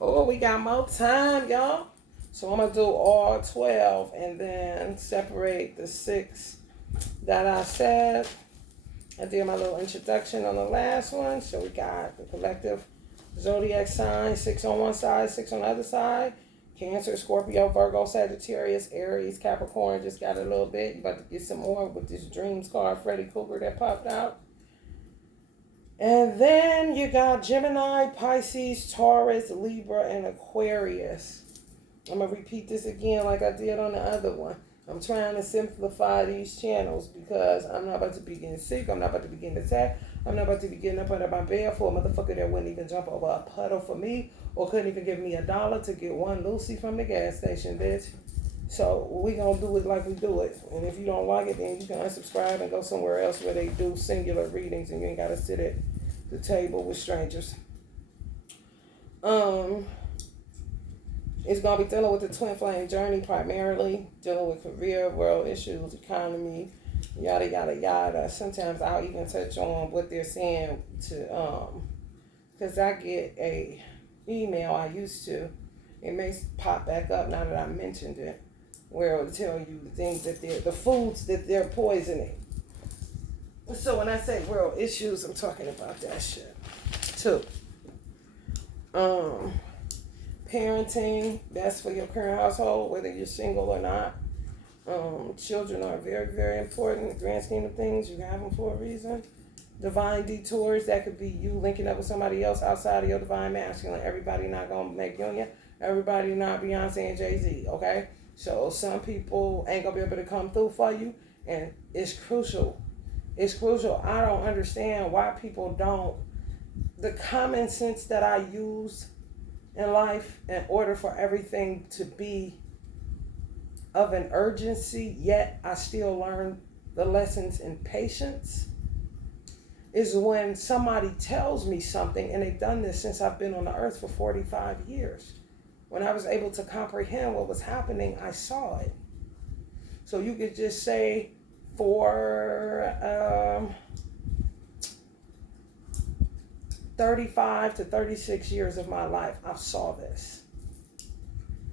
Oh, we got more time, y'all. So I'm going to do all 12 and then separate the 6 that I said. I did my little introduction on the last one. So we got the collective zodiac sign, 6 on one side, 6 on the other side. Cancer, Scorpio, Virgo, Sagittarius, Aries, Capricorn. Just got a little bit. You about to get some more with this Dreams card, Freddy Krueger that popped out. And then you got Gemini, Pisces, Taurus, Libra, and Aquarius. I'm going to repeat this again like I did on the other one. I'm trying to simplify these channels because I'm not about to be getting sick. I'm not about to be getting attacked. I'm not about to be getting up under my bed for a motherfucker that wouldn't even jump over a puddle for me or couldn't even give me $1 to get one Lucy from the gas station, bitch. So we going to do it like we do it. And if you don't like it, then you can unsubscribe and go somewhere else where they do singular readings and you ain't got to sit at the table with strangers. It's going to be dealing with the Twinflame Journey primarily, dealing with career, world issues, economy, yada, yada, yada. Sometimes I'll even touch on what they're saying to, because I get a email I used to. It may pop back up now that I mentioned it, where it will tell you the things that the foods that they're poisoning. So when I say world issues, I'm talking about that shit too. Parenting, that's for your current household, whether you're single or not. Children are very, very important in the grand scheme of things. You have them for a reason. Divine detours, that could be you linking up with somebody else outside of your divine masculine. Everybody not going to make union. Everybody not Beyonce and Jay-Z, okay? So some people ain't going to be able to come through for you, and it's crucial. It's crucial. I don't understand why people don't. The common sense that I use in life in order for everything to be of an urgency, yet I still learn the lessons in patience, is when somebody tells me something, and they've done this since I've been on the earth for 45 years. When I was able to comprehend what was happening, I saw it. So you could just say for 35 to 36 years of my life, I saw this.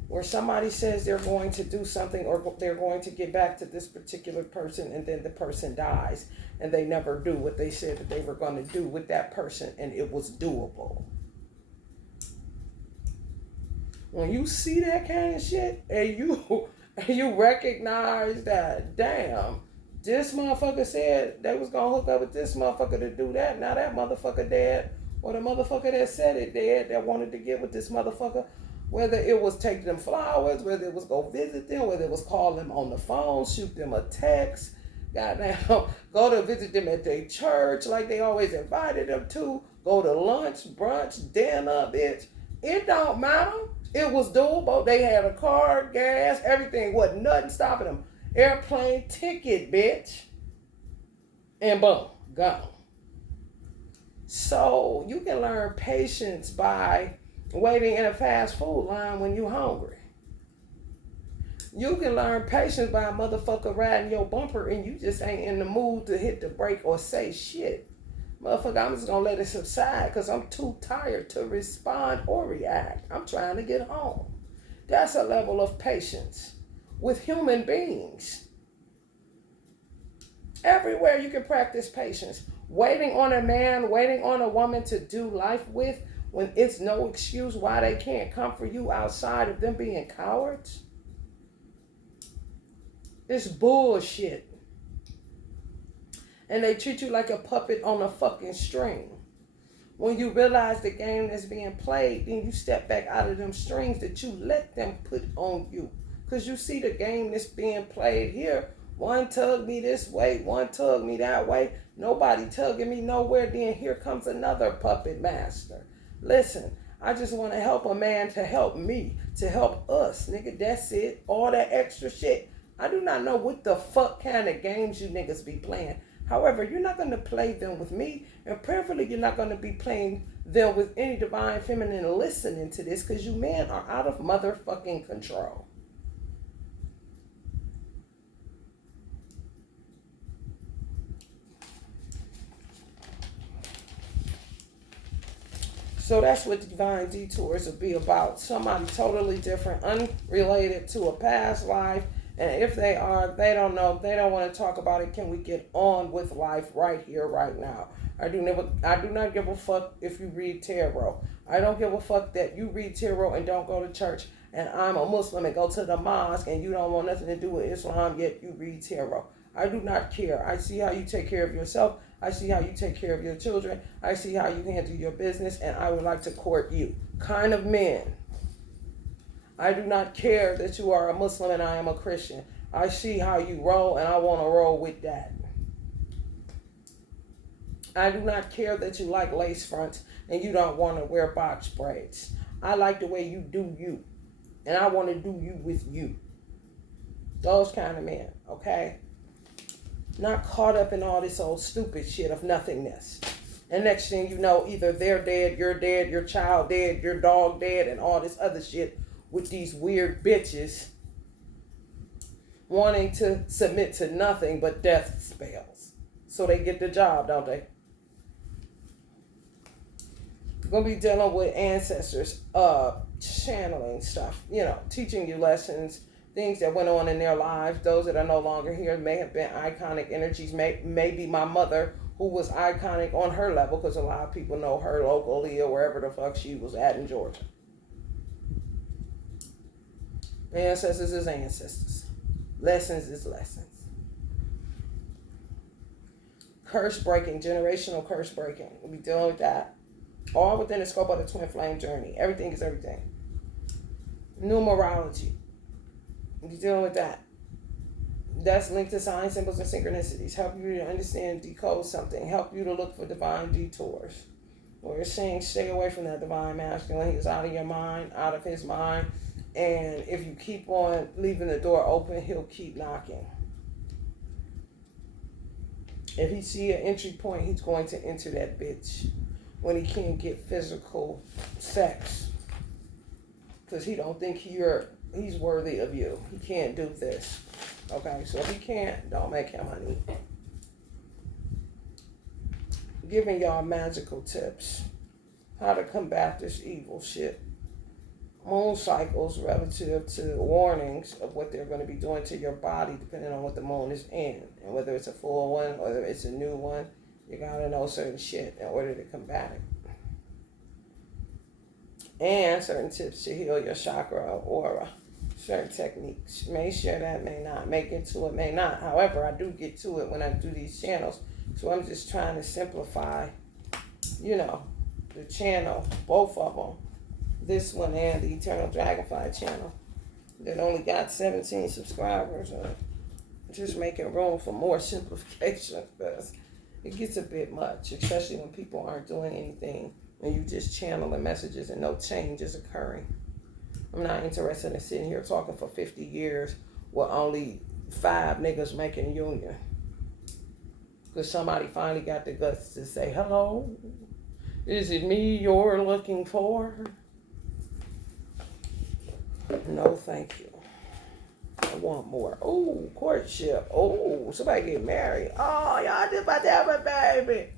Where somebody says they're going to do something or they're going to get back to this particular person, and then the person dies and they never do what they said that they were going to do with that person, and it was doable. When you see that kind of shit and you recognize that, damn, this motherfucker said they was going to hook up with this motherfucker to do that. Now that motherfucker dead. Or the motherfucker that said it dead, that wanted to get with this motherfucker, whether it was take them flowers, whether it was go visit them, whether it was call them on the phone, shoot them a text, goddamn, go to visit them at their church like they always invited them to, go to lunch, brunch, dinner, bitch. It don't matter. It was doable. They had a car, gas, everything. Wasn't nothing stopping them. Airplane ticket, bitch. And boom, gone. So you can learn patience by waiting in a fast food line when you're hungry. You can learn patience by a motherfucker riding your bumper and you just ain't in the mood to hit the brake or say shit. Motherfucker, I'm just gonna let it subside because I'm too tired to respond or react. I'm trying to get home. That's a level of patience with human beings. Everywhere you can practice patience. Waiting on a man, waiting on a woman to do life with when it's no excuse why they can't come for you outside of them being cowards. It's bullshit. And they treat you like a puppet on a fucking string. When you realize the game that's being played, then you step back out of them strings that you let them put on you. Because you see the game that's being played here. One tug me this way, one tug me that way. Nobody tugging me nowhere. Then here comes another puppet master. Listen, I just want to help a man to help me, to help us, nigga. That's it. All that extra shit. I do not know what the fuck kind of games you niggas be playing. However, you're not going to play them with me, and preferably you're not going to be playing them with any divine feminine listening to this, because you men are out of motherfucking control. So that's what divine detours will be about. Somebody totally different, unrelated to a past life. And if they are, they don't know, they don't want to talk about it. Can we get on with life right here, right now? I do not give a fuck if you read tarot. I don't give a fuck that you read tarot and don't go to church. And I'm a Muslim and go to the mosque and you don't want nothing to do with Islam, yet you read tarot. I do not care. I see how you take care of yourself. I see how you take care of your children. I see how you handle your business, and I would like to court you. Kind of men. I do not care that you are a Muslim and I am a Christian. I see how you roll, and I want to roll with that. I do not care that you like lace fronts and you don't want to wear box braids. I like the way you do you, and I want to do you with you. Those kind of men, okay? Not caught up in all this old stupid shit of nothingness. And next thing you know, either they're dead, your child dead, your dog dead, and all this other shit with these weird bitches wanting to submit to nothing but death spells. So they get the job, don't they? We're going to be dealing with ancestors, channeling stuff, teaching you lessons, things that went on in their lives. Those that are no longer here may have been iconic energies. Maybe my mother, who was iconic on her level, because a lot of people know her locally or wherever the fuck she was at in Georgia. Ancestors is ancestors. Lessons is lessons. Curse breaking, generational curse breaking. We'll be dealing with that. All within the scope of the twin flame journey. Everything is everything. Numerology. We'll be dealing with that. That's linked to signs, symbols, and synchronicities. Help you to understand, decode something. Help you to look for divine detours. Where it's saying stay away from that divine masculine. He's out of your mind, out of his mind. And if you keep on leaving the door open, he'll keep knocking. If he see an entry point, he's going to enter that bitch when he can't get physical sex. Because he don't think he's worthy of you. He can't do this. Okay, so if he can't, don't make him honey. Giving y'all magical tips. How to combat this evil shit. Moon cycles relative to warnings of what they're going to be doing to your body depending on what the moon is in. And whether it's a full one or whether it's a new one, you got to know certain shit in order to combat it. And certain tips to heal your chakra or aura. Certain techniques. May share that, may not. May get to it, may not. However, I do get to it when I do these channels. So I'm just trying to simplify, the channel, both of them. This one and the Eternal Dragonfly channel that only got 17 subscribers. Just making room for more simplification because it gets a bit much, especially when people aren't doing anything and you just channeling messages and no change is occurring. I'm not interested in sitting here talking for 50 years with only 5 niggas making union. Because somebody finally got the guts to say, hello, is it me you're looking for? No, thank you. I want more. Oh, courtship. Oh, somebody get married. Oh, y'all just about to have a baby.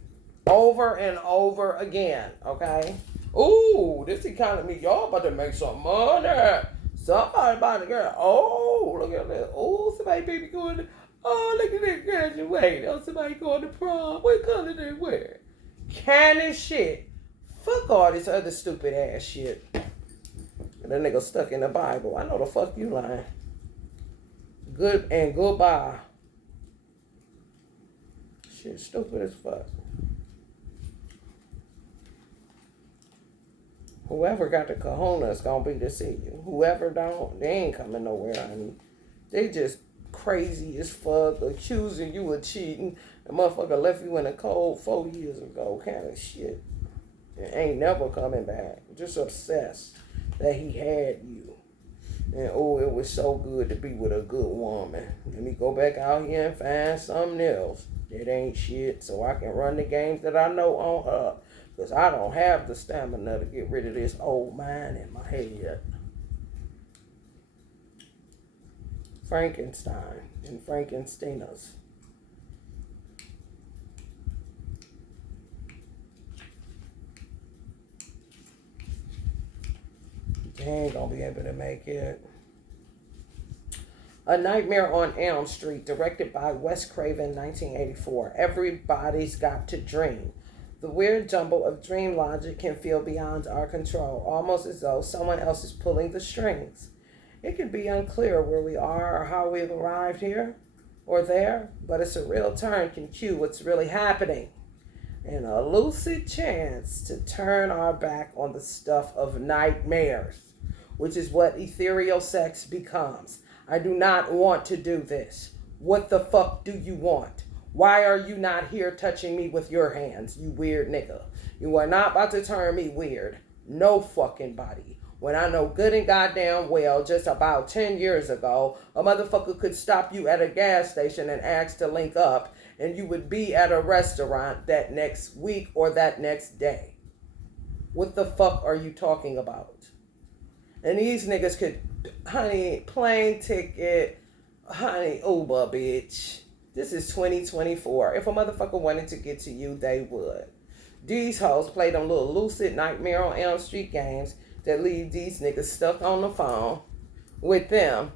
Over and over again, okay? Ooh, this economy, y'all about to make some money. Somebody about to get, oh, look at this. Oh, somebody baby going to, oh, look at that graduate. Oh, somebody going to prom. What color they wear? Cannon shit. Fuck all this other stupid ass shit. That nigga stuck in the Bible. I know the fuck you lying. Good and goodbye. Shit stupid as fuck. Whoever got the cojones gonna be to see you. Whoever don't, they ain't coming nowhere, honey. They just crazy as fuck, accusing you of cheating. The motherfucker left you in the cold 4 years ago, kind of shit. It ain't never coming back. Just obsessed that he had you. And oh, it was so good to be with a good woman. Let me go back out here and find something else that ain't shit so I can run the games that I know on her. Because I don't have the stamina to get rid of this old mind in my head. Frankenstein and Frankensteinas. They ain't gonna be able to make it. A Nightmare on Elm Street, directed by Wes Craven, 1984. Everybody's got to dream. The weird jumble of dream logic can feel beyond our control, almost as though someone else is pulling the strings. It can be unclear where we are or how we've arrived here or there, but a surreal turn can cue what's really happening. And a lucid chance to turn our back on the stuff of nightmares, which is what ethereal sex becomes. I do not want to do this. What the fuck do you want? Why are you not here touching me with your hands, you weird nigga? You are not about to turn me weird. No fucking body. When I know good and goddamn well, just about 10 years ago, a motherfucker could stop you at a gas station and ask to link up, and you would be at a restaurant that next week or that next day. What the fuck are you talking about? And these niggas could, honey, plane ticket, honey, Uber, bitch. This is 2024. If a motherfucker wanted to get to you, they would. These hoes play them little lucid Nightmare on Elm Street games that leave these niggas stuck on the phone with them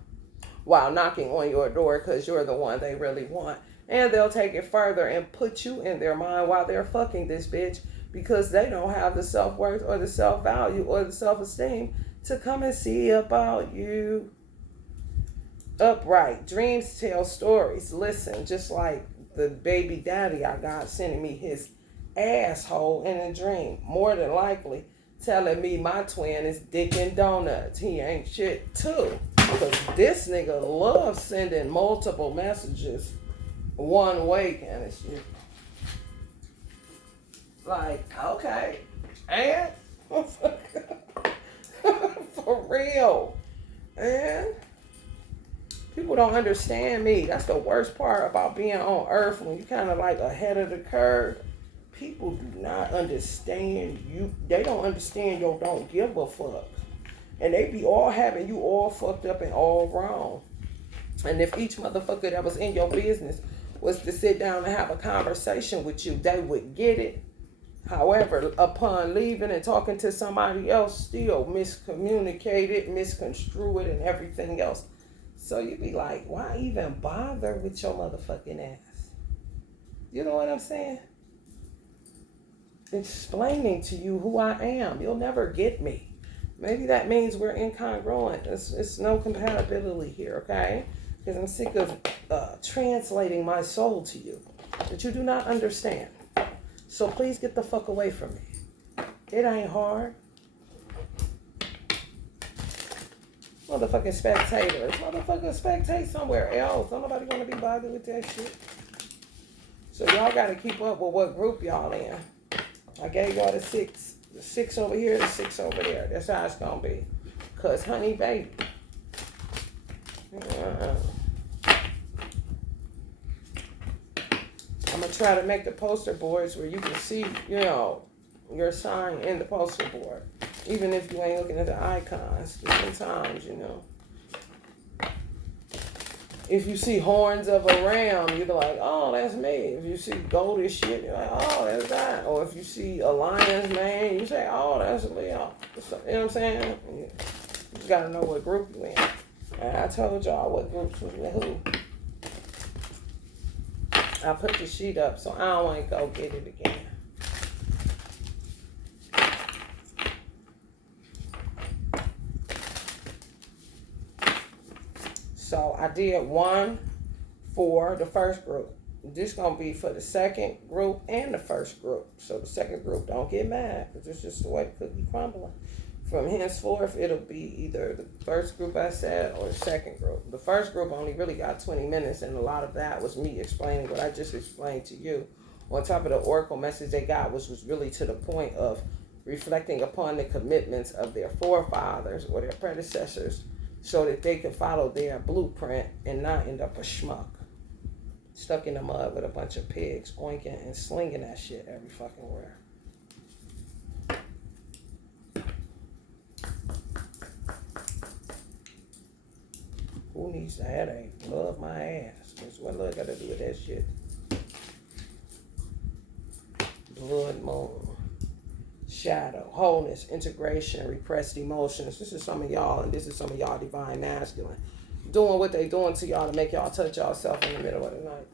while knocking on your door because you're the one they really want. And they'll take it further and put you in their mind while they're fucking this bitch because they don't have the self-worth or the self-value or the self-esteem to come and see about you. Upright. Dreams tell stories. Listen, just like the baby daddy I got sending me his asshole in a dream. More than likely telling me my twin is dick and donuts. He ain't shit too. Because this nigga loves sending multiple messages one way kind of shit. Like, okay. And for real. And people don't understand me. That's the worst part about being on earth when you kind of like ahead of the curve. People do not understand you. They don't understand your don't give a fuck. And they be all having you all fucked up and all wrong. And if each motherfucker that was in your business was to sit down and have a conversation with you, they would get it. However, upon leaving and talking to somebody else, still miscommunicate it, misconstrue it, and everything else. So you be like, why even bother with your motherfucking ass? You know what I'm saying? Explaining to you who I am. You'll never get me. Maybe that means we're incongruent. It's no compatibility here, okay? Because I'm sick of translating my soul to you that you do not understand. So please get the fuck away from me. It ain't hard. Motherfucking spectators. Motherfucking spectate somewhere else. Don't nobody want to be bothered with that shit. So y'all got to keep up with what group y'all in. I gave y'all the 6. The 6 over here, the 6 over there. That's how it's going to be. Because, honey, baby. I'm going to try to make the poster boards where you can see, you know, your sign in the poster board. Even if you ain't looking at the icons. Sometimes, you know. If you see horns of a ram, you're like, oh, that's me. If you see goldish shit, you're like, oh, that's that. Or if you see a lion's mane, you say, oh, that's a Leo. You know what I'm saying? You just got to know what group you're in. And I told y'all what groups was with who. I put the sheet up, so I don't want to go get it again. So I did 1 for the first group. This gonna be for the second group and the first group. So the second group, don't get mad, because it's just the way the cookie crumbling. From henceforth, it'll be either the first group I said or the second group. The first group only really got 20 minutes, and a lot of that was me explaining what I just explained to you. On top of the oracle message they got, which was really to the point of reflecting upon the commitments of their forefathers or their predecessors, so that they could follow their blueprint and not end up a schmuck stuck in the mud with a bunch of pigs oinking and slinging that shit every fucking where. Who needs a headache? Love my ass. That's what I got to do with that shit. Blood moon. shadow, wholeness, integration, repressed emotions. This is some of y'all, and this is some of y'all divine masculine. Doing what they doing to y'all to make y'all touch yourself in the middle of the night.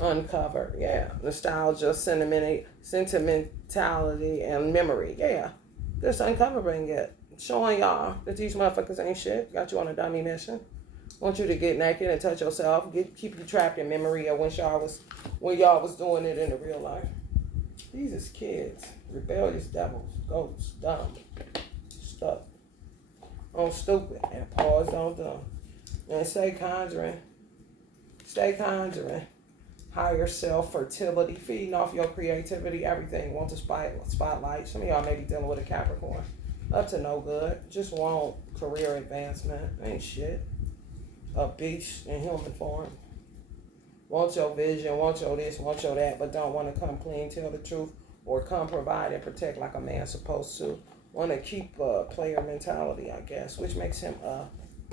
Uncovered, yeah. Nostalgia, sentimentality, and memory, yeah. Just uncovering it. Showing y'all that these motherfuckers ain't shit. Got you on a dummy mission. Want you to get naked and touch yourself. Keep you trapped in memory of when y'all was doing it in the real life. These is kids. Rebellious devils. Ghosts. Dumb. Stuck. On stupid. And paused on dumb. And stay conjuring. Stay conjuring. Higher self, fertility, feeding off your creativity, everything. Want to spotlight. Some of y'all may be dealing with a Capricorn. Up to no good. Just want career advancement. Ain't shit. A beast in human form. Want your vision, want your this, want your that, but don't want to come clean, tell the truth, or come provide and protect like a man's supposed to. Want to keep a player mentality, I guess, which makes him a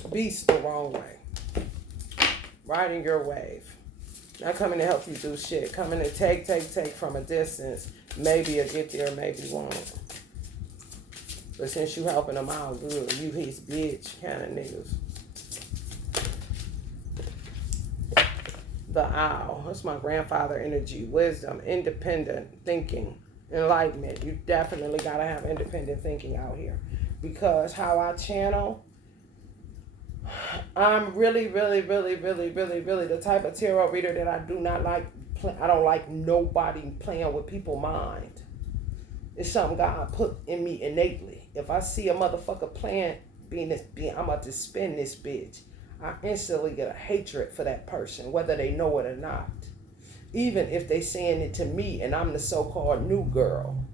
beast the wrong way. Riding your wave. Not coming to help you do shit. Coming to take from a distance. Maybe you'll get there, maybe won't. But since you helping him out good, you his bitch kind of niggas. The owl. That's my grandfather energy. Wisdom, independent thinking, enlightenment. You definitely got to have independent thinking out here. Because how I channel, I'm really the type of tarot reader that I do not like. I don't like nobody playing with people's mind. It's something God put in me innately. If I see a motherfucker playing, I'm about to spin this bitch. I instantly get a hatred for that person, whether they know it or not. Even if they saying it to me and I'm the so-called new girl.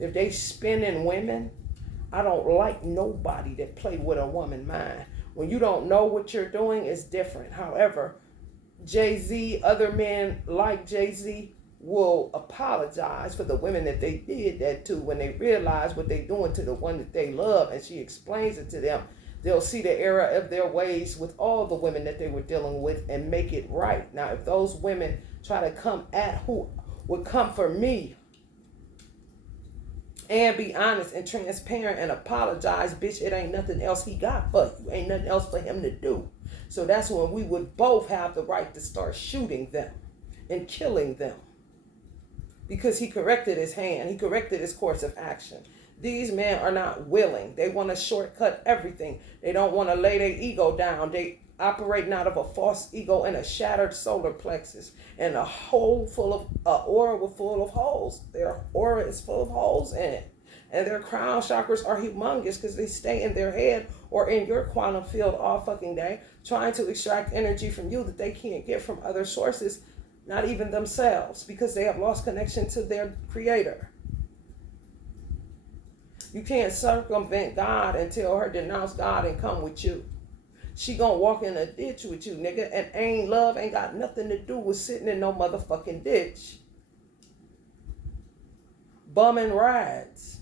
If they spinning women, I don't like nobody that play with a woman mind. When you don't know what you're doing, it's different. However, Jay-Z, other men like Jay-Z will apologize for the women that they did that to when they realize what they're doing to the one that they love, and she explains it to them. They'll see the error of their ways with all the women that they were dealing with and make it right. Now, if those women try to come at who would come for me and be honest and transparent and apologize, bitch, it ain't nothing else he got for you. Ain't nothing else for him to do. So that's when we would both have the right to start shooting them and killing them. Because he corrected his hand. He corrected his course of action. These men are not willing. They want to shortcut everything. They don't want to lay their ego down. They operating out of a false ego and a shattered solar plexus and a hole full of aura full of holes. Their aura is full of holes in it. And their crown chakras are humongous because they stay in their head or in your quantum field all fucking day, trying to extract energy from you that they can't get from other sources, not even themselves, because they have lost connection to their creator. You can't circumvent God and tell her denounce God and come with you. She gonna walk in a ditch with you, nigga, and love ain't got nothing to do with sitting in no motherfucking ditch. Bumming rides.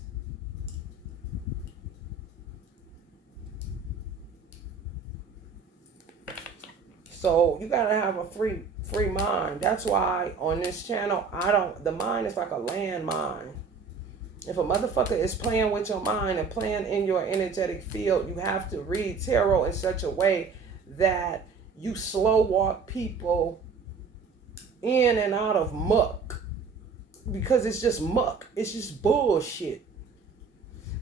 So you gotta have a free mind. That's why on this channel, the mind is like a landmine. If a motherfucker is playing with your mind and playing in your energetic field, you have to read tarot in such a way that you slow walk people in and out of muck. Because it's just muck. It's just bullshit.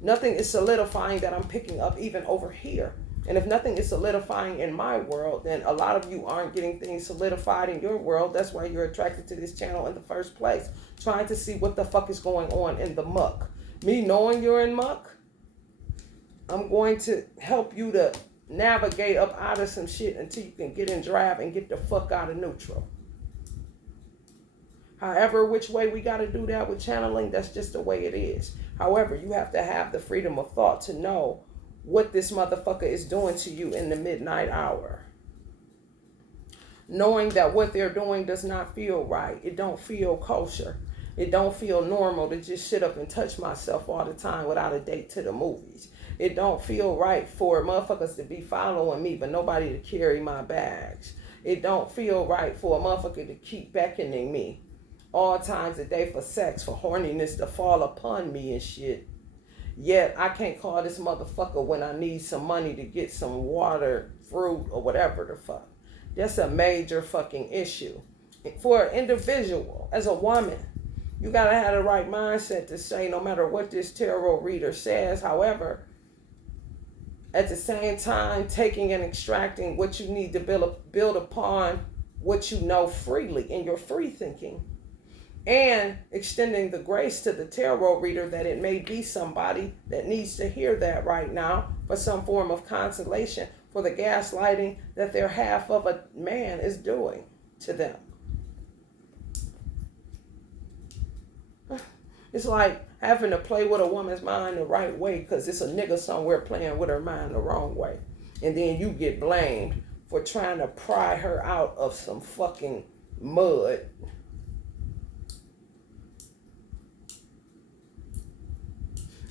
Nothing is solidifying that I'm picking up even over here. And if nothing is solidifying in my world, then a lot of you aren't getting things solidified in your world. That's why you're attracted to this channel in the first place. Trying to see what the fuck is going on in the muck. Me knowing you're in muck, I'm going to help you to navigate up out of some shit until you can get in drive and get the fuck out of neutral. However, which way we got to do that with channeling, that's just the way it is. However, you have to have the freedom of thought to know what this motherfucker is doing to you in the midnight hour. Knowing that what they're doing does not feel right. It don't feel kosher. It don't feel normal to just sit up and touch myself all the time without a date to the movies. It don't feel right for motherfuckers to be following me, but nobody to carry my bags. It don't feel right for a motherfucker to keep beckoning me all times a day for sex, for horniness to fall upon me and shit. Yet I can't call this motherfucker when I need some money to get some water, fruit, or whatever the fuck. That's a major fucking issue. For an individual, as a woman, you gotta have the right mindset to say no matter what this tarot reader says. However, at the same time, taking and extracting what you need to build upon what you know freely in your free thinking, and extending the grace to the tarot reader that it may be somebody that needs to hear that right now for some form of consolation for the gaslighting that their half of a man is doing to them. It's like having to play with a woman's mind the right way because it's a nigga somewhere playing with her mind the wrong way. And then you get blamed for trying to pry her out of some fucking mud.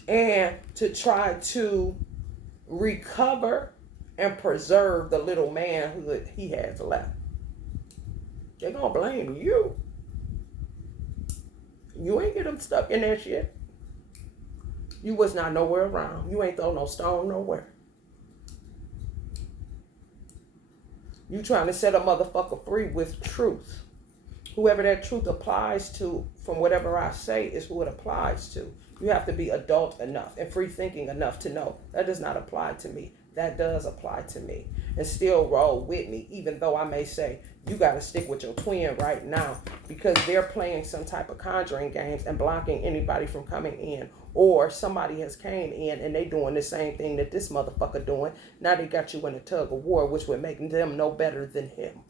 And to try to recover and preserve the little manhood he has left. They're going to blame you. You ain't get them stuck in that shit. You was not nowhere around. You ain't throw no stone nowhere. You trying to set a motherfucker free with truth. Whoever that truth applies to, from whatever I say, is who it applies to. You have to be adult enough and free thinking enough to know that does not apply to me. That does apply to me. And still roll with me, even though I may say, you got to stick with your twin right now because they're playing some type of conjuring games and blocking anybody from coming in. Or somebody has came in and they doing the same thing that this motherfucker doing. Now they got you in a tug of war, which would make them no better than him.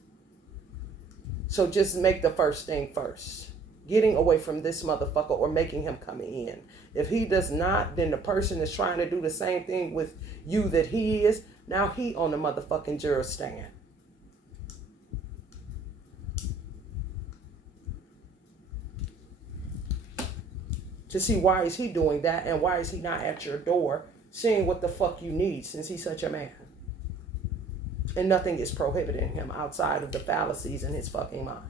So just make the first thing first. Getting away from this motherfucker or making him come in. If he does not, then the person is trying to do the same thing with you that he is. Now he on the motherfucking jury stand. To see why is he doing that and why is he not at your door seeing what the fuck you need since he's such a man. And nothing is prohibiting him outside of the fallacies in his fucking mind.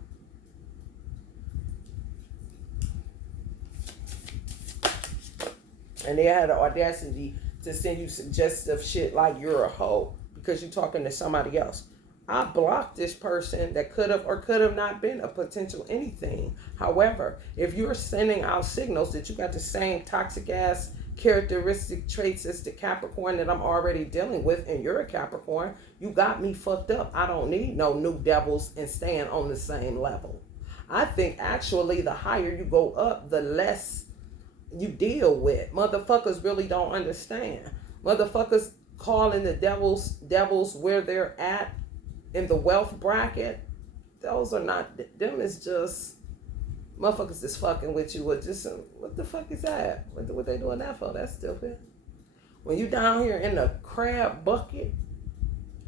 And they had the audacity to send you suggestive shit like you're a hoe because you're talking to somebody else. I blocked this person that could have or could have not been a potential anything. However, if you're sending out signals that you got the same toxic ass characteristic traits as the Capricorn that I'm already dealing with, and you're a Capricorn, you got me fucked up. I don't need no new devils and staying on the same level. I think actually the higher you go up, the less you deal with. Motherfuckers really don't understand. Motherfuckers calling the devils where they're at in the wealth bracket. Those are not them. It's just motherfuckers is fucking with you with just what the fuck is that? What they doing that for? That's stupid. When you down here in the crab bucket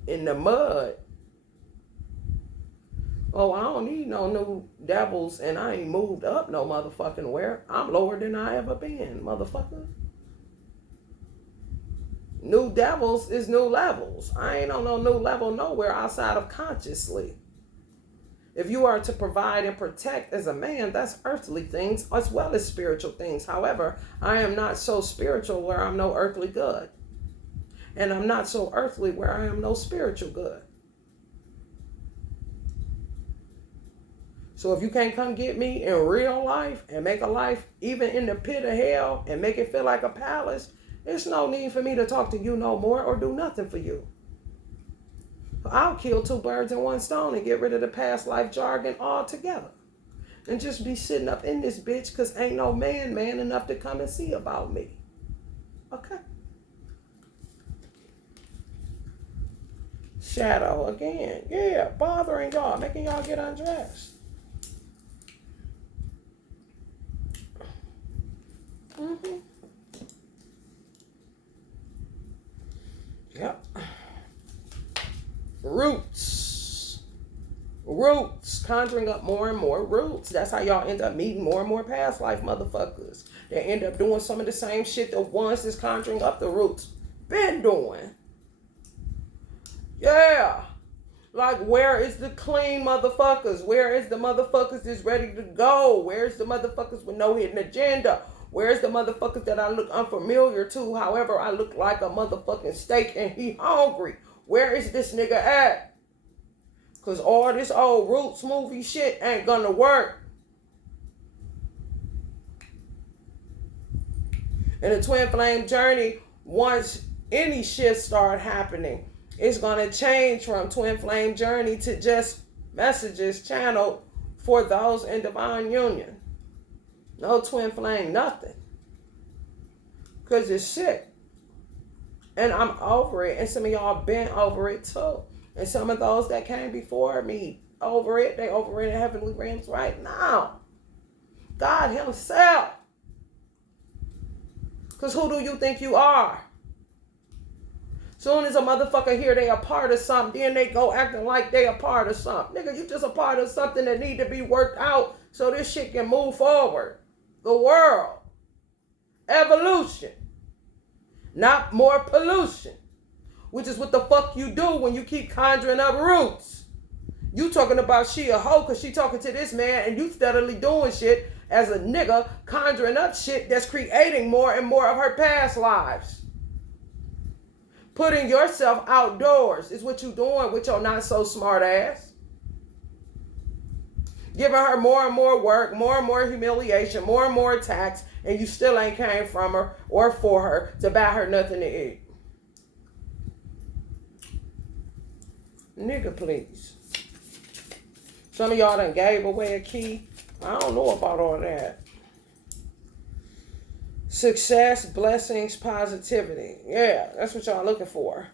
in the mud, oh, I don't need no new devils and I ain't moved up no motherfucking where. I'm lower than I ever been, motherfucker. New devils is new levels. I ain't on no new level nowhere outside of consciously. If you are to provide and protect as a man, that's earthly things as well as spiritual things. However, I am not so spiritual where I'm no earthly good. And I'm not so earthly where I am no spiritual good. So if you can't come get me in real life and make a life even in the pit of hell and make it feel like a palace, there's no need for me to talk to you no more or do nothing for you. I'll kill two birds in one stone and get rid of the past life jargon altogether. And just be sitting up in this bitch because ain't no man enough to come and see about me. Okay? Shadow again. Yeah, bothering y'all, making y'all get undressed. Mm-hmm. Yep. Roots, conjuring up more and more roots. That's how y'all end up meeting more and more past life motherfuckers. They end up doing some of the same shit the ones that's conjuring up the roots been doing. Yeah. Like, where is the clean motherfuckers? Where is the motherfuckers that's ready to go? Where's the motherfuckers with no hidden agenda? Where's the motherfuckers that I look unfamiliar to? However, I look like a motherfucking steak and he hungry. Where is this nigga at? Because all this old Roots movie shit ain't gonna work. In the Twinflame Journey, once any shit start happening, it's going to change from Twinflame Journey to just messages channeled for those in divine union. No twin flame, nothing. Because it's shit. And I'm over it. And some of y'all been over it too. And some of those that came before me over it, they over it in heavenly realms right now. God himself. Because who do you think you are? Soon as a motherfucker hear they a part of something, then they go acting like they a part of something. Nigga, you just a part of something that need to be worked out so this shit can move forward. The world. Evolution. Not more pollution. Which is what the fuck you do when you keep conjuring up roots. You talking about she a hoe because she talking to this man and you steadily doing shit as a nigga, conjuring up shit that's creating more and more of her past lives. Putting yourself outdoors is what you doing with your not so smart ass. Giving her more and more work, more and more humiliation, more and more attacks, and you still ain't came from her or for her to buy her nothing to eat. Nigga, please. Some of y'all done gave away a key. I don't know about all that. Success, blessings, positivity. Yeah, that's what y'all looking for.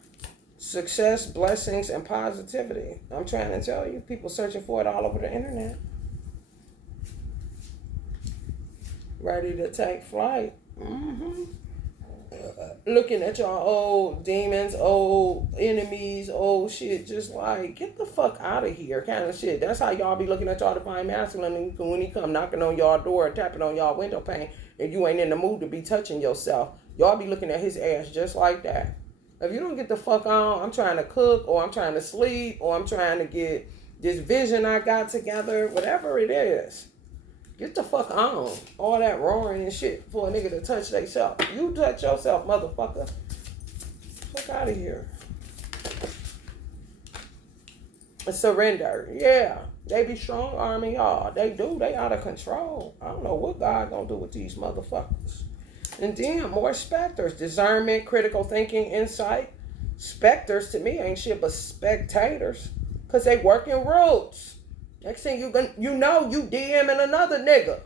Success, blessings, and positivity. I'm trying to tell you, people searching for it all over the internet. Ready to take flight. Looking at y'all old demons, old enemies, old shit, just like, get the fuck out of here kind of shit. That's how y'all be looking at y'all divine masculine when he come knocking on y'all door and tapping on y'all window pane and you ain't in the mood to be touching yourself. Y'all be looking at his ass just like that. If you don't get the fuck on, I'm trying to cook or I'm trying to sleep or I'm trying to get this vision I got together, whatever it is. Get the fuck on. All that roaring and shit for a nigga to touch themselves. You touch yourself, motherfucker. Fuck out of here. Surrender. Yeah. They be strong arming y'all. They do. They out of control. I don't know what God gonna do with these motherfuckers. And then more specters. Discernment, critical thinking, insight. Specters to me ain't shit but spectators. Because they working roots. Next thing you know, you DMing another nigga.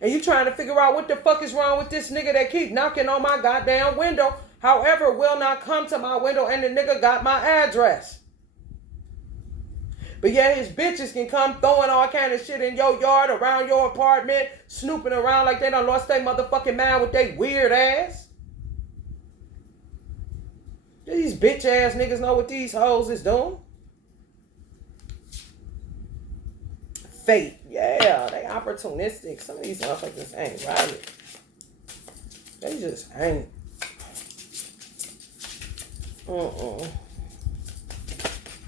And you trying to figure out what the fuck is wrong with this nigga that keep knocking on my goddamn window. However, will not come to my window and the nigga got my address. But yeah, his bitches can come throwing all kind of shit in your yard, around your apartment, snooping around like they done lost their motherfucking mind with their weird ass. These bitch ass niggas know what these hoes is doing. Fate. Yeah, they opportunistic. Some of these motherfuckers ain't right. They just ain't.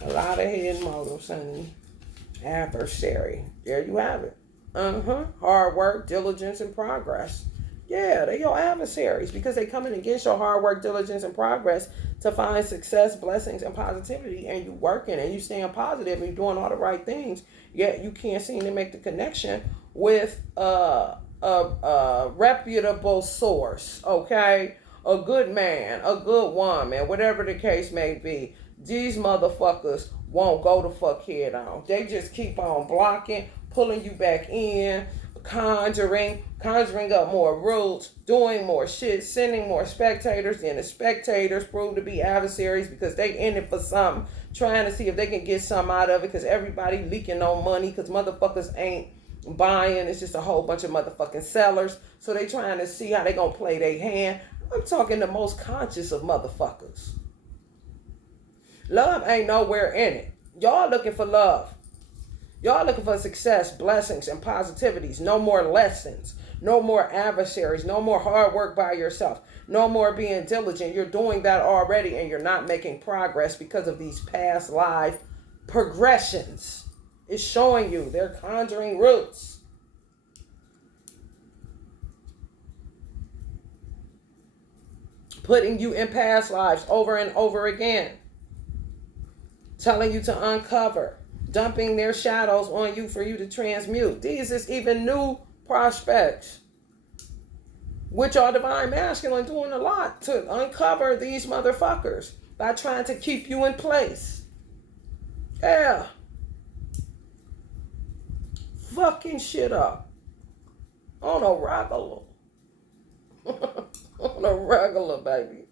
A lot of hidden motives, honey. Adversary. There you have it. Hard work, diligence, and progress. Yeah, they your adversaries because they coming against your hard work, diligence, and progress to find success, blessings, and positivity. And you working and you staying positive and you doing all the right things. Yet you can't seem to make the connection with a reputable source, okay? A good man, a good woman, whatever the case may be. These motherfuckers won't go the fuck head on. They just keep on blocking, pulling you back in, conjuring up more rules, doing more shit, sending more spectators. Then the spectators prove to be adversaries because they in it for something, trying to see if they can get something out of it because everybody leaking on money because motherfuckers ain't buying. It's just a whole bunch of motherfucking sellers. So they trying to see how they gonna play their hand. I'm talking the most conscious of motherfuckers. Love ain't nowhere in it. Y'all looking for love. Y'all looking for success, blessings, and positivities. No more lessons. No more adversaries. No more hard work by yourself. No more being diligent. You're doing that already and you're not making progress because of these past life progressions. It's showing you they're conjuring roots. Putting you in past lives over and over again. Telling you to uncover. Dumping their shadows on you for you to transmute. These is even new prospects. Which are divine masculine doing a lot to uncover these motherfuckers by trying to keep you in place. Yeah. Fucking shit up. On a regular. On a regular, baby.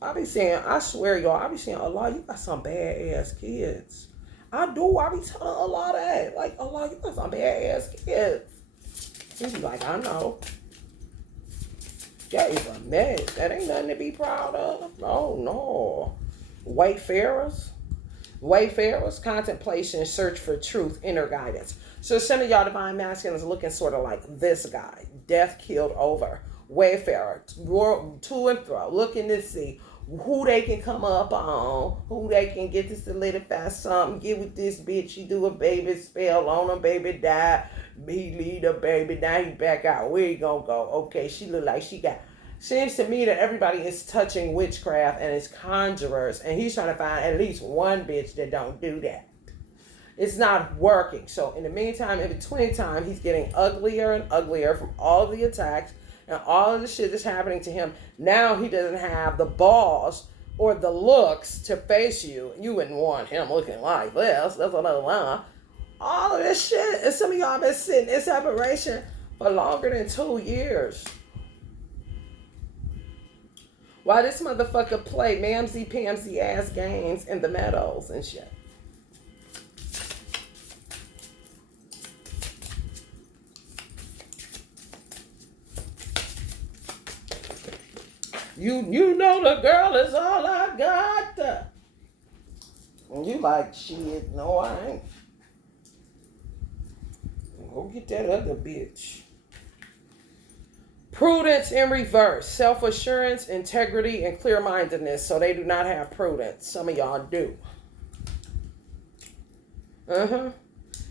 I be saying, I swear, y'all, I be saying, Allah, you got some bad-ass kids. I do. I be telling Allah that. Like, Allah, you got some bad-ass kids. He be like, I know. That is a mess. That ain't nothing to be proud of. Oh, no. Wayfarers, contemplation, search for truth, inner guidance. So some of y'all divine masculines looking sort of like this guy. Death killed over. Wayfarer, to and fro, looking to see who they can come up on, who they can get to solidify something, get with this bitch, she do a baby spell on him, baby die, he lead a baby, now he back out, where he gonna go? Okay, she look like she got, seems to me that everybody is touching witchcraft and is conjurers, and he's trying to find at least one bitch that don't do that. It's not working. So in the meantime, in between time, he's getting uglier and uglier from all of the attacks, and all of the shit that's happening to him. Now he doesn't have the balls or the looks to face you. You wouldn't want him looking like this. That's another line. All of this shit. And some of y'all been sitting in separation for longer than 2 years. Why this motherfucker play mamsy-pamsy ass games in the meadows and shit. You know the girl is all I got. And you like, shit, no I ain't. Go get that other bitch. Prudence in reverse. Self-assurance, integrity, and clear-mindedness. So they do not have prudence. Some of y'all do.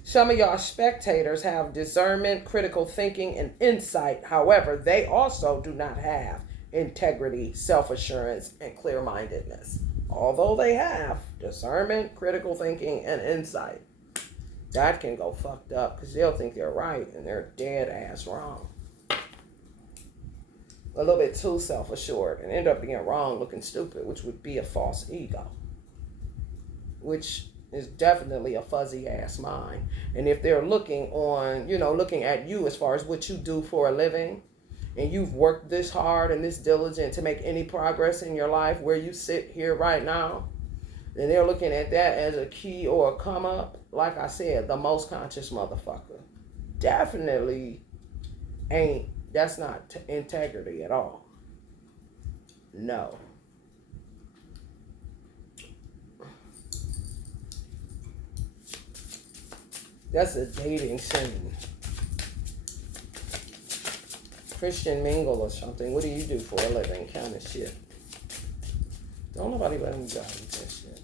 Some of y'all spectators have discernment, critical thinking, and insight. However, they also do not have integrity, self-assurance, and clear-mindedness. Although they have discernment, critical thinking, and insight, that can go fucked up because they'll think they're right and they're dead ass wrong. A little bit too self-assured and end up being wrong, looking stupid, which would be a false ego, which is definitely a fuzzy ass mind. And if they're looking on, looking at you as far as what you do for a living, and you've worked this hard and this diligent to make any progress in your life where you sit here right now, then they're looking at that as a key or a come up. Like I said, the most conscious motherfucker definitely ain't, that's not integrity at all. No. That's a dating scene. Christian mingle or something. What do you do for a living? Kind of shit. Don't nobody let him go with that shit.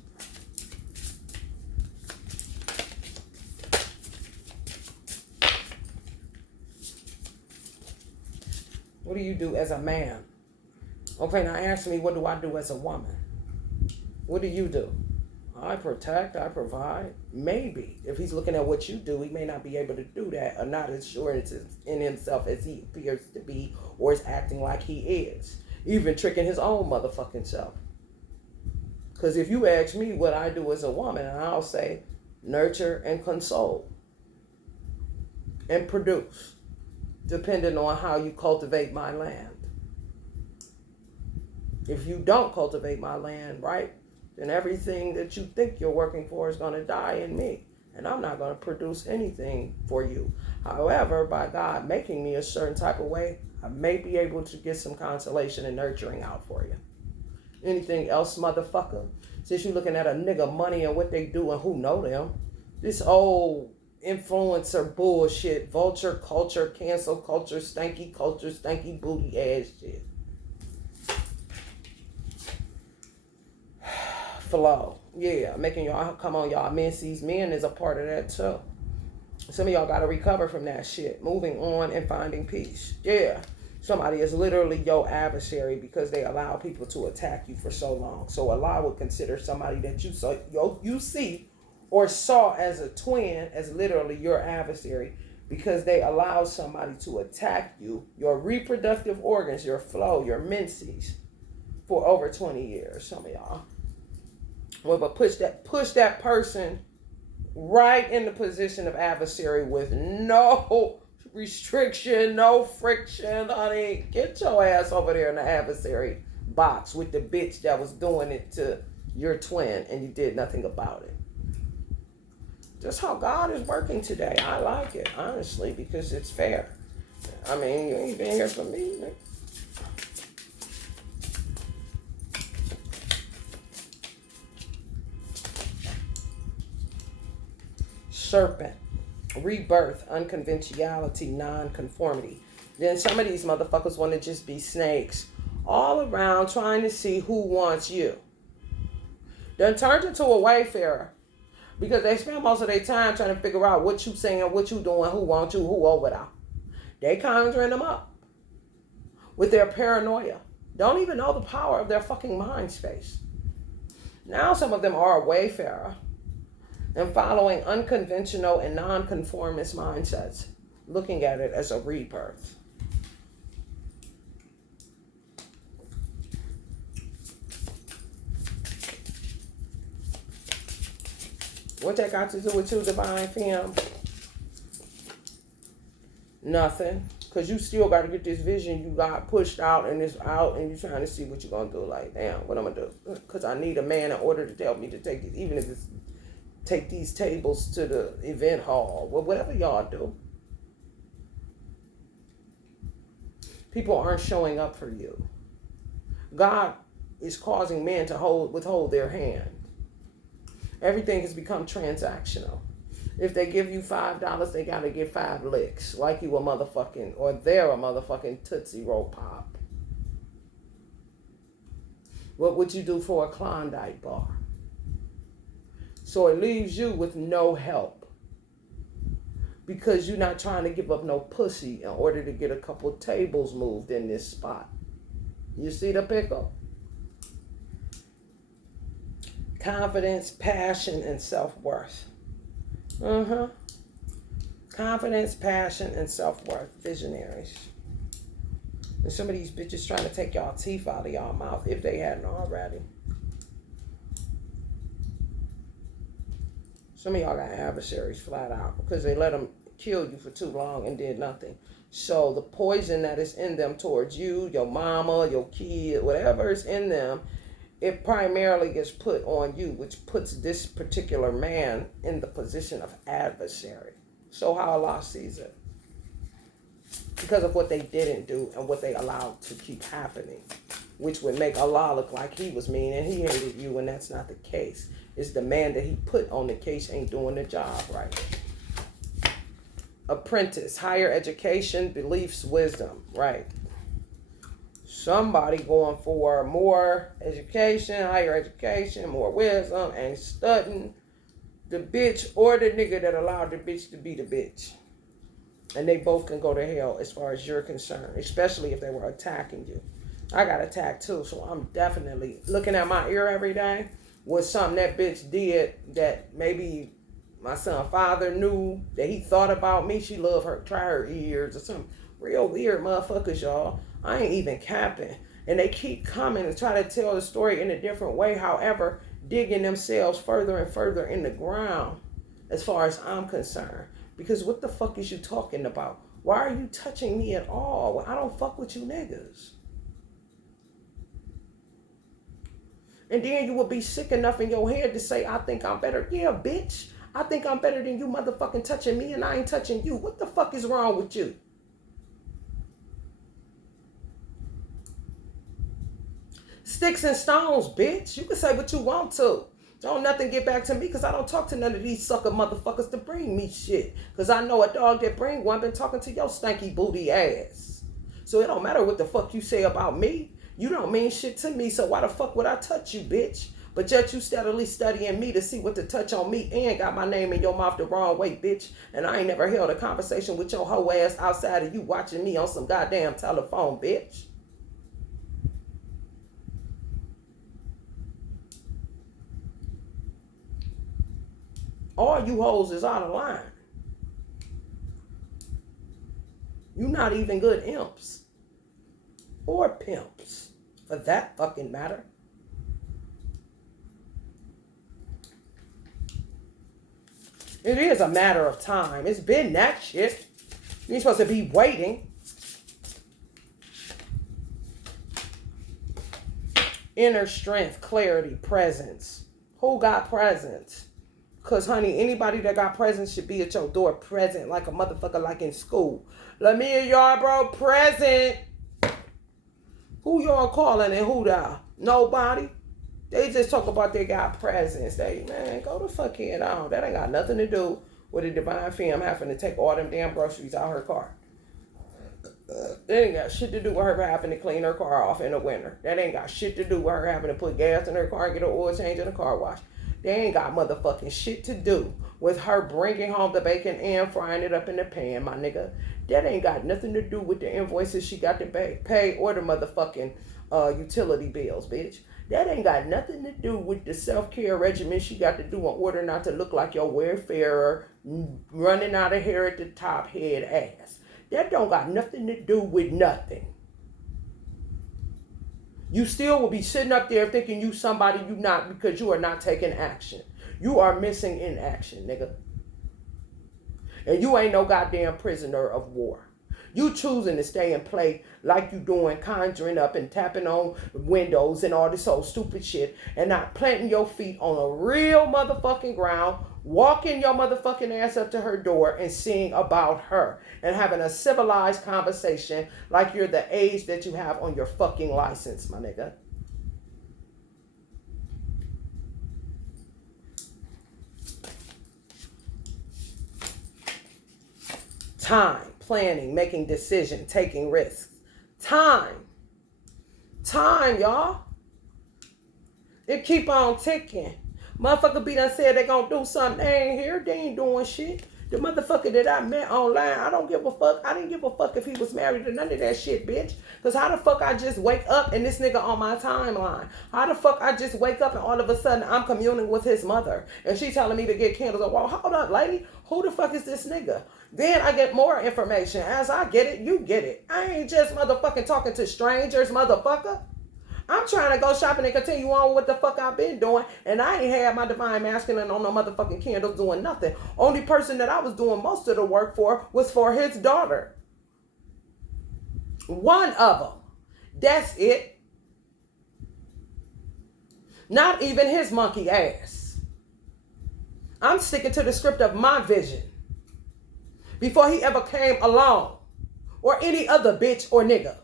What do you do as a man? Okay, now ask me, what do I do as a woman? What do you do? I protect, I provide. Maybe. If he's looking at what you do, he may not be able to do that or not as sure in himself as he appears to be or is acting like he is. Even tricking his own motherfucking self. Because if you ask me what I do as a woman, I'll say nurture and console and produce, depending on how you cultivate my land. If you don't cultivate my land, right, then everything that you think you're working for is going to die in me. And I'm not going to produce anything for you. However, by God making me a certain type of way, I may be able to get some consolation and nurturing out for you. Anything else, motherfucker? Since you're looking at a nigga money and what they do and who know them, This old influencer bullshit, vulture culture, cancel culture, stanky booty ass shit. Flow. Yeah, making y'all come on, y'all. Men sees men is a part of that too. Some of y'all got to recover from that shit. Moving on and finding peace. Yeah. Somebody is literally your adversary because they allow people to attack you for so long. So Allah would consider somebody that you see or saw as a twin as literally your adversary because they allow somebody to attack you, your reproductive organs, your flow, your menses for over 20 years. Some of y'all. Well, but push that person right in the position of adversary with no restriction, no friction, honey. Get your ass over there in the adversary box with the bitch that was doing it to your twin and you did nothing about it. Just how God is working today. I like it, honestly, because it's fair. I mean, you ain't been here for me, man. Serpent, rebirth, unconventionality, non-conformity. Then some of these motherfuckers want to just be snakes all around trying to see who wants you. Then turned into a wayfarer because they spend most of their time trying to figure out what you saying, what you doing, who wants you, who over there. They conjuring them up with their paranoia. Don't even know the power of their fucking mind space. Now some of them are a wayfarer and following unconventional and non-conformist mindsets, looking at it as a rebirth. What that got to do with you, divine femme? Nothing. Because you still got to get this vision you got pushed out and it's out and you're trying to see what you're going to do. Like, damn, what I'm going to do? Because I need a man in order to help me to take it, even if it's take these tables to the event hall. Well, whatever y'all do. People aren't showing up for you. God is causing men to withhold their hand. Everything has become transactional. If they give you $5, they got to get 5 licks. Like you a motherfucking, or they're a motherfucking Tootsie Roll Pop. What would you do for a Klondike bar? So it leaves you with no help. Because you're not trying to give up no pussy in order to get a couple tables moved in this spot. You see the pickle? Confidence, passion, and self-worth. Confidence, passion, and self-worth. Visionaries. And some of these bitches trying to take y'all teeth out of y'all mouth if they hadn't already. Some of y'all got adversaries flat out because they let them kill you for too long and did nothing. So the poison that is in them towards you, your mama, your kid, whatever is in them, it primarily gets put on you, which puts this particular man in the position of adversary. So how Allah sees it. Because of what they didn't do and what they allowed to keep happening, which would make Allah look like he was mean and he hated you, and that's not the case. It's the man that he put on the case ain't doing the job right. Apprentice, higher education, beliefs, wisdom, right. Somebody going for more education, higher education, more wisdom, and studying the bitch or the nigga that allowed the bitch to be the bitch. And they both can go to hell as far as you're concerned, especially if they were attacking you. I got attacked too, so I'm definitely looking at my ear every day. Was something that bitch did that maybe my son father knew that he thought about me. She loved her, try her ears or something. Real weird motherfuckers, y'all. I ain't even capping. And they keep coming and try to tell the story in a different way. However, digging themselves further and further in the ground as far as I'm concerned. Because what the fuck is you talking about? Why are you touching me at all? Well, I don't fuck with you niggas. And then you will be sick enough in your head to say, I think I'm better. Yeah, bitch. I think I'm better than you motherfucking touching me and I ain't touching you. What the fuck is wrong with you? Sticks and stones, bitch. You can say what you want to. Don't nothing get back to me because I don't talk to none of these sucker motherfuckers to bring me shit. Because I know a dog that bring one been talking to your stanky booty ass. So it don't matter what the fuck you say about me. You don't mean shit to me, so why the fuck would I touch you, bitch? But yet you steadily studying me to see what to touch on me and got my name in your mouth the wrong way, bitch. And I ain't never held a conversation with your hoe ass outside of you watching me on some goddamn telephone, bitch. All you hoes is out of line. You not even good imps. Or pimps. For that fucking matter. It is a matter of time. It's been that shit. You ain't supposed to be waiting. Inner strength, clarity, presence. Who got presence? Because, honey, anybody that got presence should be at your door present like a motherfucker like in school. Let me in y'all, bro, present. Who y'all calling and who that? Nobody. They just talk about they got presence. They, man, go the fuck in on. That ain't got nothing to do with a divine femme having to take all them damn groceries out her car. That ain't got shit to do with her having to clean her car off in the winter. That ain't got shit to do with her having to put gas in her car and get an oil change in the car wash. They ain't got motherfucking shit to do with her bringing home the bacon and frying it up in the pan, my nigga. That ain't got nothing to do with the invoices she got to pay or the motherfucking utility bills, bitch. That ain't got nothing to do with the self-care regimen she got to do in order not to look like your wayfarer running out of hair at the top head ass. That don't got nothing to do with nothing. You still will be sitting up there thinking you somebody you not because you are not taking action. You are missing in action, nigga. And you ain't no goddamn prisoner of war. You choosing to stay and play like you doing, conjuring up and tapping on windows and all this old stupid shit and not planting your feet on a real motherfucking ground, walking your motherfucking ass up to her door and seeing about her and having a civilized conversation like you're the age that you have on your fucking license, my nigga. Time, planning, making decisions, taking risks. Time, y'all. It keep on ticking. Motherfucker be done said they gonna do something. They ain't here. They ain't doing shit. The motherfucker that I met online, I don't give a fuck. I didn't give a fuck if he was married or none of that shit, bitch. Because how the fuck I just wake up and this nigga on my timeline? How the fuck I just wake up and all of a sudden I'm communing with his mother and she telling me to get candles? Well, hold up, lady. Who the fuck is this nigga? Then I get more information. As I get it, you get it. I ain't just motherfucking talking to strangers, motherfucker. I'm trying to go shopping and continue on with what the fuck I've been doing. And I ain't had my divine masculine on no motherfucking candles doing nothing. Only person that I was doing most of the work for was for his daughter. One of them. That's it. Not even his monkey ass. I'm sticking to the script of my vision. Before he ever came along. Or any other bitch or nigga.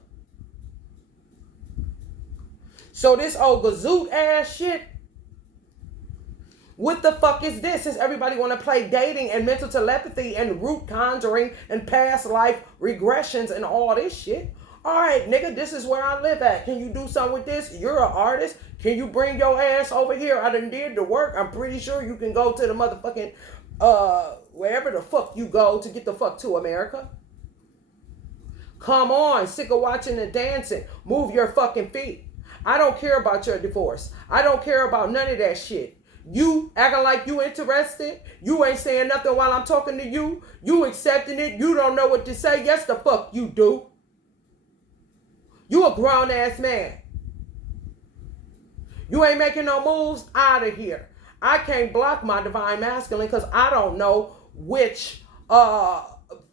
So this old gazoot ass shit, what the fuck is this? Since everybody want to play dating and mental telepathy and root conjuring and past life regressions and all this shit. All right, nigga, this is where I live at. Can you do something with this? You're an artist. Can you bring your ass over here? I done did the work. I'm pretty sure you can go to the motherfucking, wherever the fuck you go to get the fuck to America. Come on, sick of watching and dancing. Move your fucking feet. I don't care about your divorce. I don't care about none of that shit. You acting like you interested. You ain't saying nothing while I'm talking to you. You accepting it. You don't know what to say. Yes, the fuck you do. You a grown ass man. You ain't making no moves. Out of here. I can't block my divine masculine because I don't know which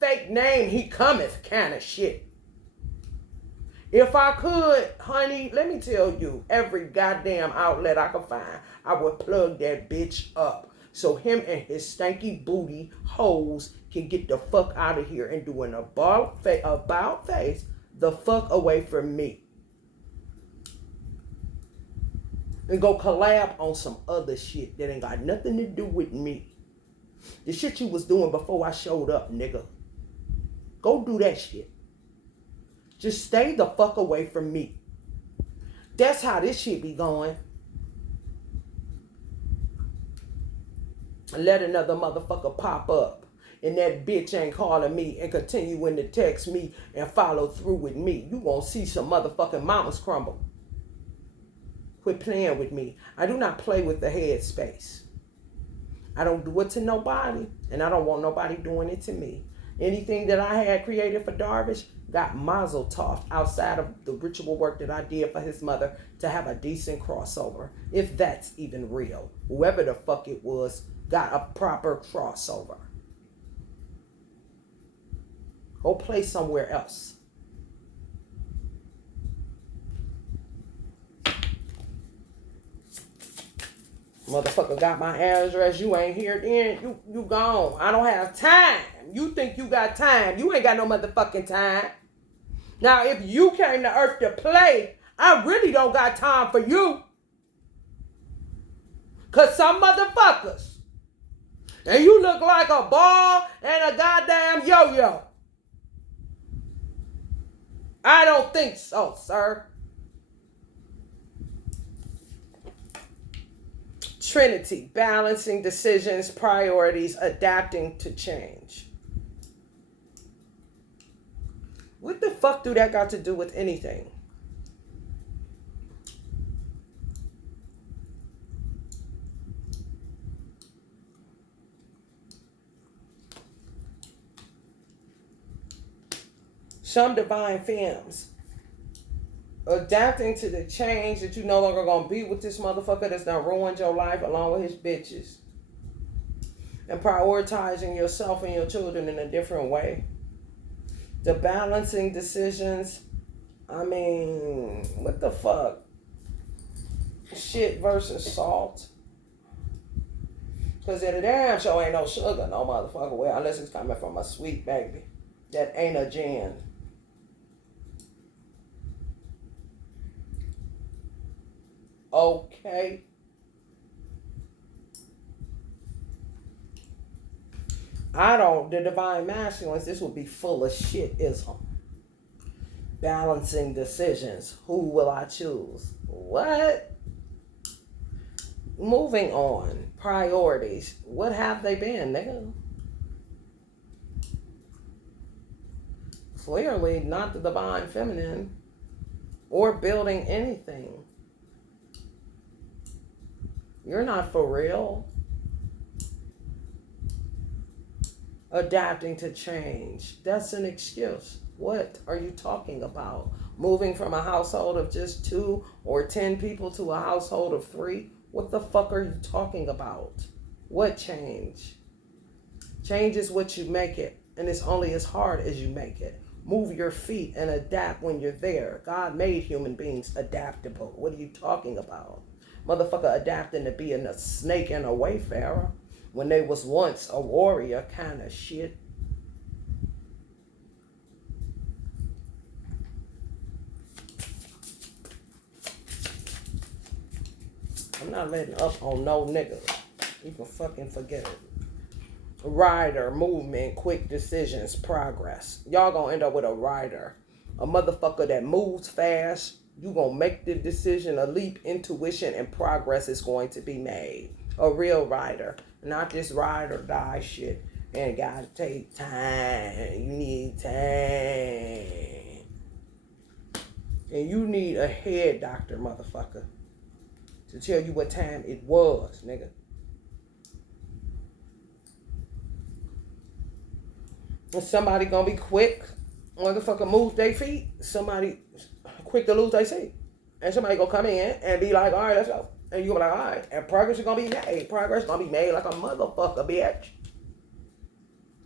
fake name he cometh kind of shit. If I could, honey, let me tell you, every goddamn outlet I could find, I would plug that bitch up. So him and his stanky booty hoes can get the fuck out of here and do an about face the fuck away from me. and go collab on some other shit that ain't got nothing to do with me. The shit you was doing before I showed up, nigga. Go do that shit. Just stay the fuck away from me. That's how this shit be going. Let another motherfucker pop up. And that bitch ain't calling me and continuing to text me and follow through with me. You gonna see some motherfucking mamas crumble. Quit playing with me. I do not play with the headspace. I don't do it to nobody, and I don't want nobody doing it to me. Anything that I had created for Darvish got mazel tov outside of the ritual work that I did for his mother to have a decent crossover, if that's even real. Whoever the fuck it was got a proper crossover. Go play somewhere else. Motherfucker got my address. You ain't here then. You gone. I don't have time. You think you got time. You ain't got no motherfucking time. Now, if you came to Earth to play, I really don't got time for you. Because some motherfuckers. And you look like a ball and a goddamn yo-yo. I don't think so, sir. Trinity, balancing decisions, priorities, adapting to change. What the fuck do that got to do with anything? Some divine femmes. Adapting to the change that you no longer gonna be with this motherfucker that's done ruined your life along with his bitches. And prioritizing yourself and your children in a different way. The balancing decisions. I mean, what the fuck? Shit versus salt. Because in the damn show ain't no sugar, no motherfucker way, unless it's coming from a sweet baby. That ain't a gin. Okay. The divine masculines, this would be full of shitism. Balancing decisions. Who will I choose? What? Moving on. Priorities. What have they been, nigga? Clearly not the divine feminine or building anything. You're not for real. Adapting to change. That's an excuse. What are you talking about? Moving from a household of just 2 or 10 people to a household of 3? What the fuck are you talking about? What change? Change is what you make it, and it's only as hard as you make it. Move your feet and adapt when you're there. God made human beings adaptable. What are you talking about? Motherfucker adapting to being a snake and a wayfarer when they was once a warrior kind of shit. I'm not letting up on no nigga. You can fucking forget it. Rider, movement, quick decisions, progress. Y'all gonna end up with a rider. A motherfucker that moves fast. You gonna make the decision, a leap, intuition, and progress is going to be made. A real rider. Not this ride or die shit. And gotta take time. You need time. And you need a head doctor, motherfucker, to tell you what time it was, nigga. And somebody gonna be quick, motherfucker move their feet. Somebody quick to lose their seat. And somebody gonna come in and be like, all right, let's go. And you gonna be like, all right. And progress is gonna be made. Progress is gonna be made like a motherfucker, bitch.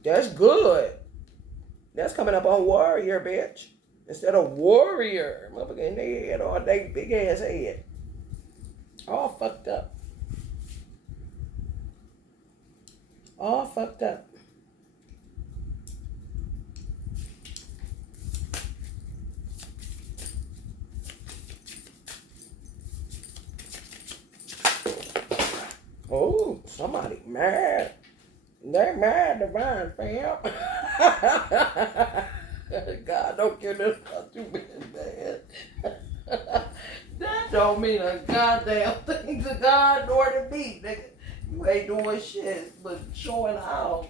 That's good. That's coming up on warrior, bitch. Instead of warrior. Motherfucker in their head all day, big ass head. All fucked up. All fucked up. Somebody mad. They're mad, divine fam. God don't care nothing about you being bad. That don't mean a goddamn thing to God nor to me, nigga. You ain't doing shit but showing out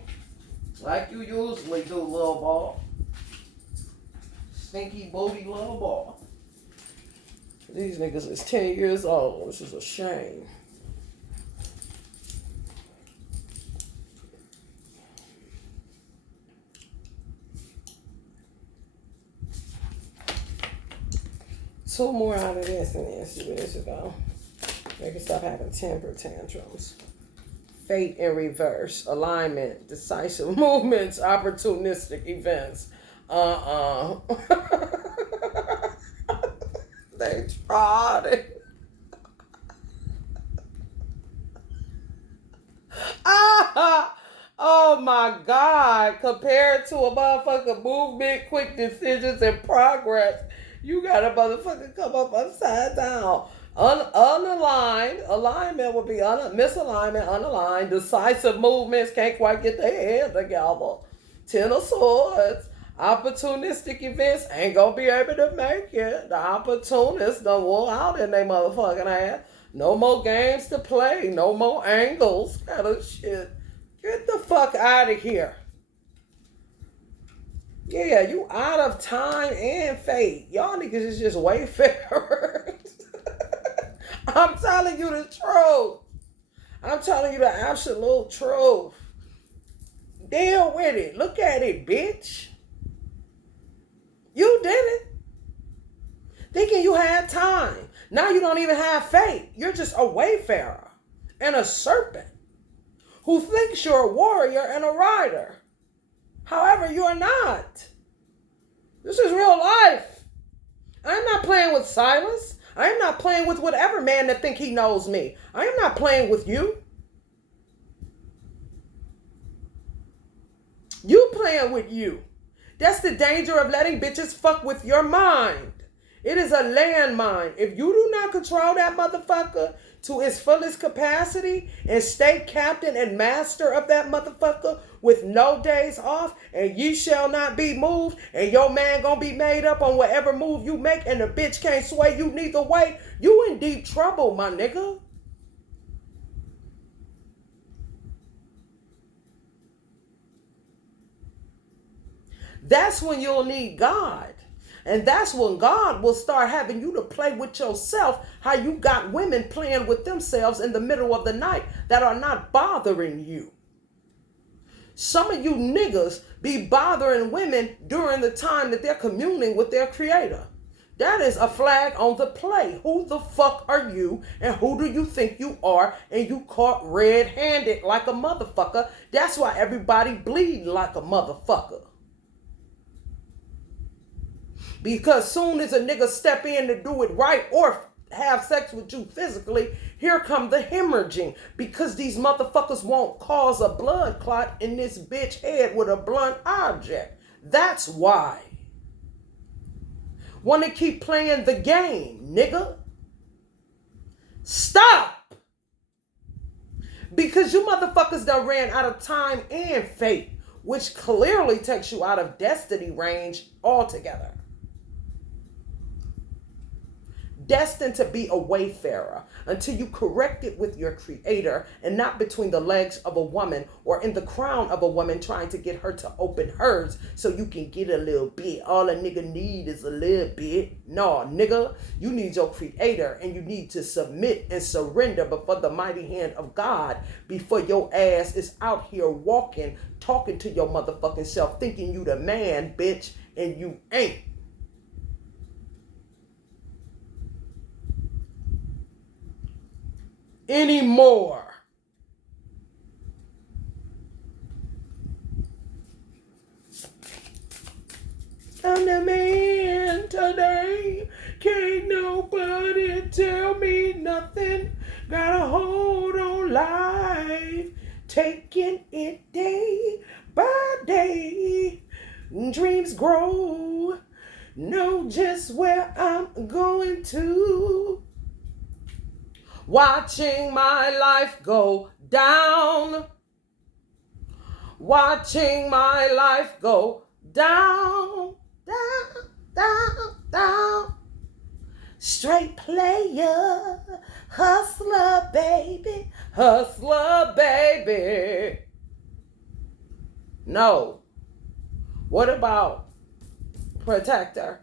like you usually do, little ball. Stinky booty little ball. These niggas is 10 years old. This is a shame. Two more out of this and then see where this is going. They can stop having temper tantrums. Fate in reverse. Alignment. Decisive movements. Opportunistic events. They tried it. Oh my God. Compared to a motherfucking movement, quick decisions, and progress, you got a motherfucker come up upside down. Unaligned. Alignment would be misalignment, unaligned. Decisive movements, can't quite get their head together. 10 of Swords. Opportunistic events, ain't gonna be able to make it. The opportunists done wore out in they motherfucking ass. No more games to play. No more angles. Kind of shit. Get the fuck out of here. Yeah, you out of time and fate. Y'all niggas is just wayfarers. I'm telling you the truth. I'm telling you the absolute truth. Deal with it. Look at it, bitch. You did it. Thinking you had time. Now you don't even have fate. You're just a wayfarer and a serpent who thinks you're a warrior and a rider. However, you're not. This is real life. I'm not playing with Silas. I am not playing with whatever man that think he knows me. I am not playing with you. You playing with you. That's the danger of letting bitches fuck with your mind. It is a landmine. If you do not control that motherfucker to its fullest capacity and stay captain and master of that motherfucker with no days off, and ye shall not be moved, and your man gonna be made up on whatever move you make, and the bitch can't sway you neither way, you in deep trouble, my nigga. That's when you'll need God. And that's when God will start having you to play with yourself, how you got women playing with themselves in the middle of the night that are not bothering you. Some of you niggas be bothering women during the time that they're communing with their creator. That is a flag on the play. Who the fuck are you and who do you think you are? And you caught red-handed like a motherfucker. That's why everybody bleeding like a motherfucker. Because soon as a nigga step in to do it right or have sex with you physically, here come the hemorrhaging. Because these motherfuckers won't cause a blood clot in this bitch head with a blunt object. That's why. Want to keep playing the game, nigga? Stop. Because you motherfuckers done ran out of time and fate, which clearly takes you out of destiny range altogether. Destined to be a wayfarer until you correct it with your creator and not between the legs of a woman or in the crown of a woman trying to get her to open hers so you can get a little bit. All a nigga need is a little bit. No, nigga, you need your creator and you need to submit and surrender before the mighty hand of God before your ass is out here walking, talking to your motherfucking self, thinking you the man, bitch, and you ain't. Anymore. I'm the man today. Can't nobody tell me nothing. Got a hold on life. Taking it day by day. Dreams grow. Know just where I'm going to. Watching my life go down. Watching my life go down, down, down, down. Straight player, hustler, baby, hustler, baby. No. What about protector?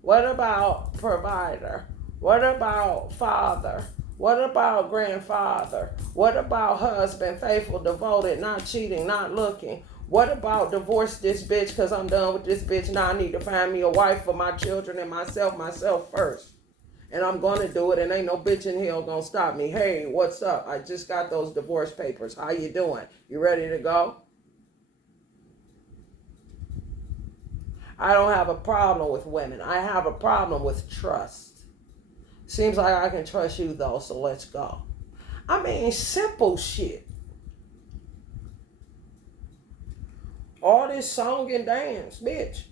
What about provider? What about father? What about grandfather? What about husband, faithful, devoted, not cheating, not looking? What about divorce this bitch because I'm done with this bitch? Now I need to find me a wife for my children and myself first. And I'm going to do it, and ain't no bitch in hell going to stop me. Hey, what's up? I just got those divorce papers. How you doing? You ready to go? I don't have a problem with women. I have a problem with trust. Seems like I can trust you, though, so let's go. I mean, simple shit. All this song and dance, bitch.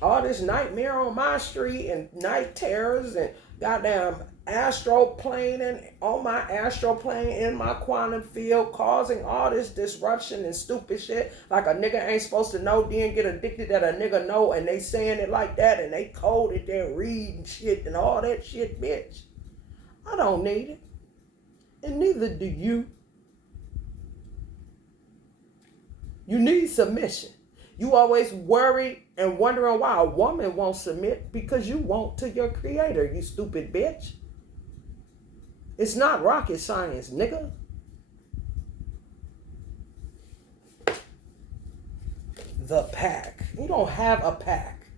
All this nightmare on my street and night terrors and goddamn astral plane and on my astral plane in my quantum field causing all this disruption and stupid shit like a nigga ain't supposed to know, then get addicted that a nigga know, and they saying it like that and they coded their reading shit and all that shit, bitch. I don't need it. And neither do you. You need submission. You always worried and wondering why a woman won't submit because you won't to your creator, you stupid bitch. It's not rocket science, nigga. The pack. You don't have a pack.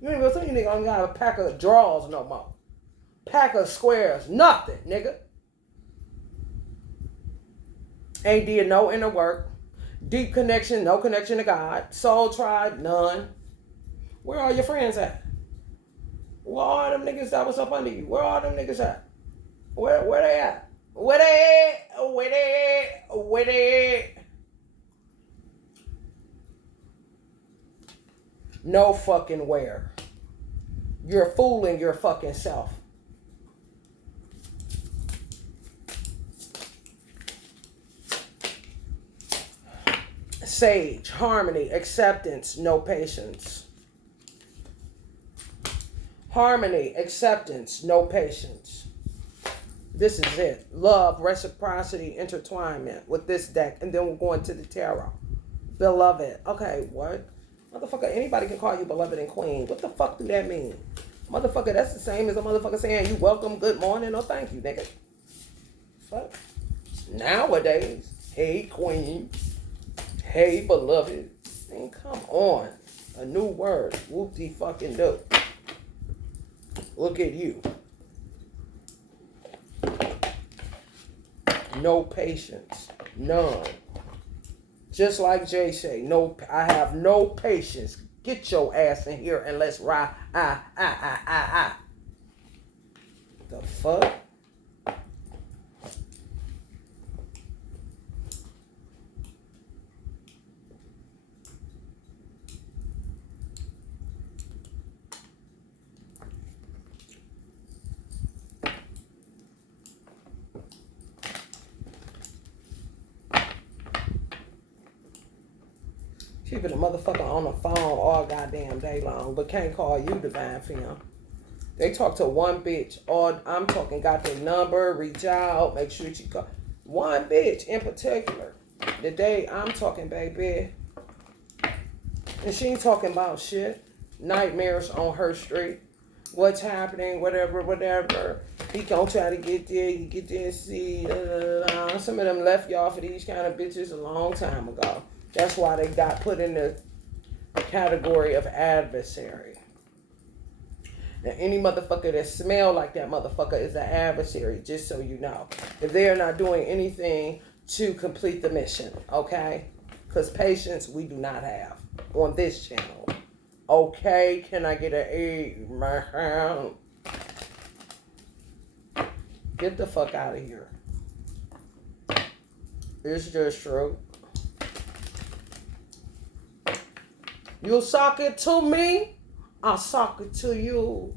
You ain't gonna say you nigga don't got a pack of drawers no more. Pack of squares, nothing, nigga. Ain't did no inner work. Deep connection, no connection to God. Soul tribe, none. Where are your friends at? Where are them niggas that was up under you? Where are them niggas at? Where they at? Where they at? Where they at? Where they at? No fucking where. You're fooling your fucking self. Sage, harmony, acceptance, no patience. Harmony, acceptance, no patience. This is it. Love, reciprocity, intertwinement with this deck. And then we're going to the tarot. Beloved. Okay, what? Motherfucker, anybody can call you beloved and queen. What the fuck do that mean? Motherfucker, that's the same as a motherfucker saying you welcome, good morning, or thank you, nigga. Fuck. Nowadays, hey, queen. Hey, beloved. Man, come on. A new word. Whoop-de-fucking-do. Look at you. No patience. None. Just like Jay say, no, I have no patience. Get your ass in here and let's ride. The fuck? Keeping a motherfucker on the phone all goddamn day long, but can't call you divine femme. They talk to one bitch, or I'm talking got their number, reach out, make sure you call. One bitch in particular. The day I'm talking, baby. And she ain't talking about shit. Nightmares on her street. What's happening, whatever. He gonna try to get there, you get there and see. Some of them left y'all for these kind of bitches a long time ago. That's why they got put in the category of adversary. Now, any motherfucker that smell like that motherfucker is an adversary, just so you know. If they are not doing anything to complete the mission, okay? Because patience we do not have on this channel. Okay, can I get an amen? Get the fuck out of here. It's just true. You sock it to me, I'll sock it to you.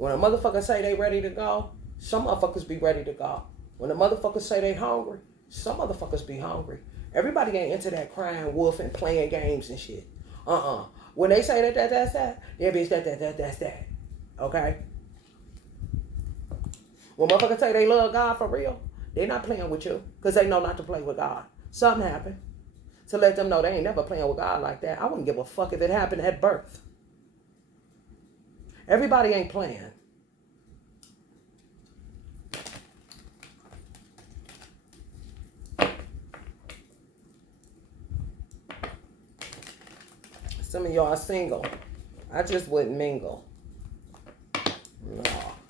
When a motherfucker say they ready to go, some motherfuckers be ready to go. When a motherfucker say they hungry, some motherfuckers be hungry. Everybody ain't into that crying wolf and playing games and shit. When they say that's that, yeah, bitch, that's that. Okay? When motherfuckers say they love God for real, they not playing with you because they know not to play with God. Something happened to let them know they ain't never playing with God like that. I wouldn't give a fuck if it happened at birth. Everybody ain't playing. Some of y'all are single. I just wouldn't mingle. No.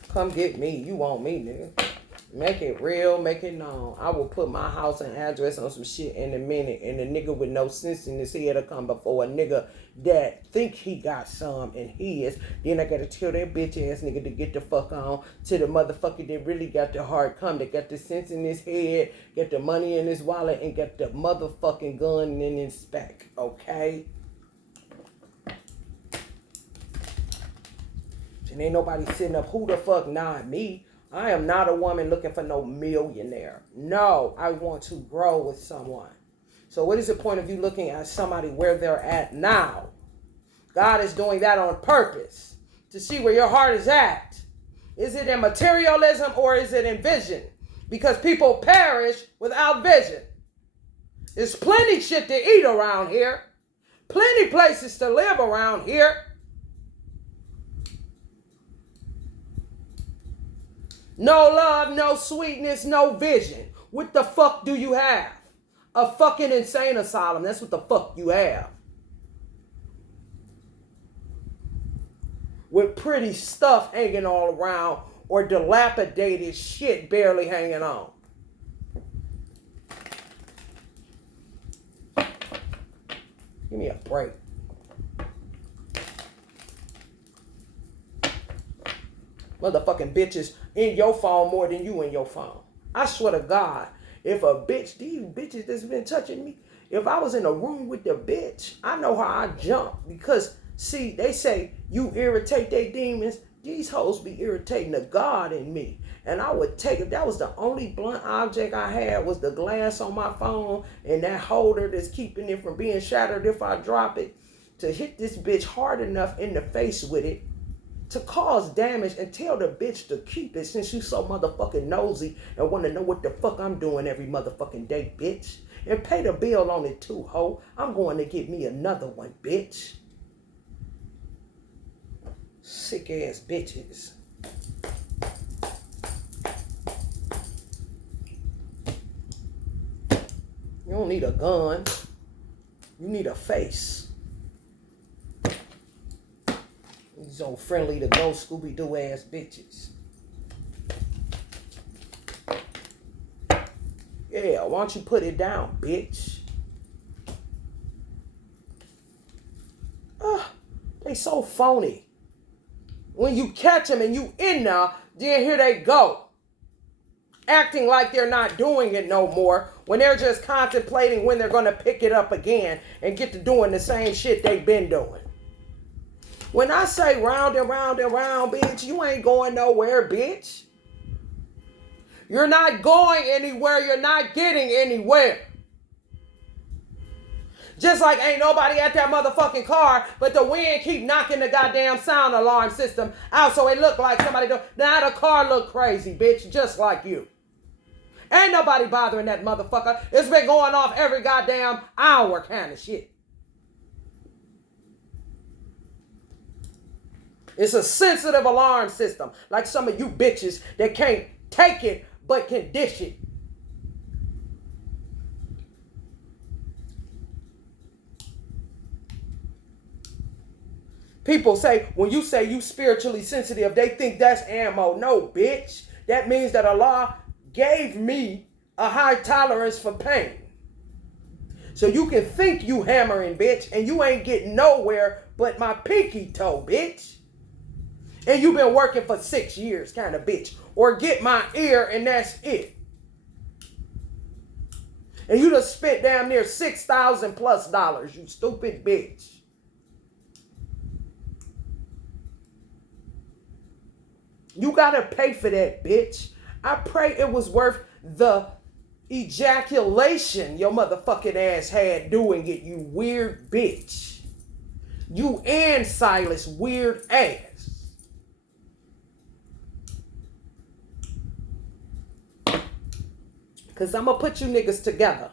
Come get me. You want me, nigga. Make it real. Make it known. I will put my house and address on some shit in a minute. And a nigga with no sense in his head will come before a nigga that think he got some and he is. Then I gotta tell that bitch ass nigga to get the fuck on to the motherfucker that really got the heart come. That got the sense in his head, got the money in his wallet, and got the motherfucking gun in his back. Okay? And ain't nobody sitting up, who the fuck not me? I am not a woman looking for no millionaire. No, I want to grow with someone. So what is the point of you looking at somebody where they're at now? God is doing that on purpose to see where your heart is at. Is it in materialism or is it in vision? Because people perish without vision. There's plenty shit to eat around here. Plenty places to live around here. No love, no sweetness, no vision. What the fuck do you have? A fucking insane asylum. That's what the fuck you have. With pretty stuff hanging all around or dilapidated shit barely hanging on. Give me a break. Motherfucking bitches in your phone more than you in your phone. I swear to God, if a bitch, these bitches that's been touching me, if I was in a room with the bitch, I know how I jump. Because, see, they say you irritate their demons. These hoes be irritating the God in me. And I would take it. That was the only blunt object I had was the glass on my phone and that holder that's keeping it from being shattered if I drop it. To hit this bitch hard enough in the face with it to cause damage and tell the bitch to keep it since you so motherfucking nosy and want to know what the fuck I'm doing every motherfucking day, bitch. And pay the bill on it too, ho. I'm going to get me another one, bitch. Sick ass bitches. You don't need a gun. You need a face. These old friendly to go Scooby-Doo ass bitches. Yeah, why don't you put it down, bitch? They so phony. When you catch them and you in there, then here they go. Acting like they're not doing it no more when they're just contemplating when they're going to pick it up again and get to doing the same shit they've been doing. When I say round and round and round, bitch, you ain't going nowhere, bitch. You're not going anywhere. You're not getting anywhere. Just like ain't nobody at that motherfucking car, but the wind keep knocking the goddamn sound alarm system out so it look like somebody do. Now the car look crazy, bitch, just like you. Ain't nobody bothering that motherfucker. It's been going off every goddamn hour kind of shit. It's a sensitive alarm system, like some of you bitches that can't take it but can dish it. People say, when you say you spiritually sensitive, they think that's ammo. No, bitch. That means that Allah gave me a high tolerance for pain. So you can think you hammering, bitch, and you ain't getting nowhere but my pinky toe, bitch. And you've been working for 6 years, kind of bitch. Or get my ear and that's it. And you just spent damn near $6,000 plus, you stupid bitch. You gotta pay for that, bitch. I pray it was worth the ejaculation your motherfucking ass had doing it, you weird bitch. You and Silas weird ass. Cause I'm gonna put you niggas together.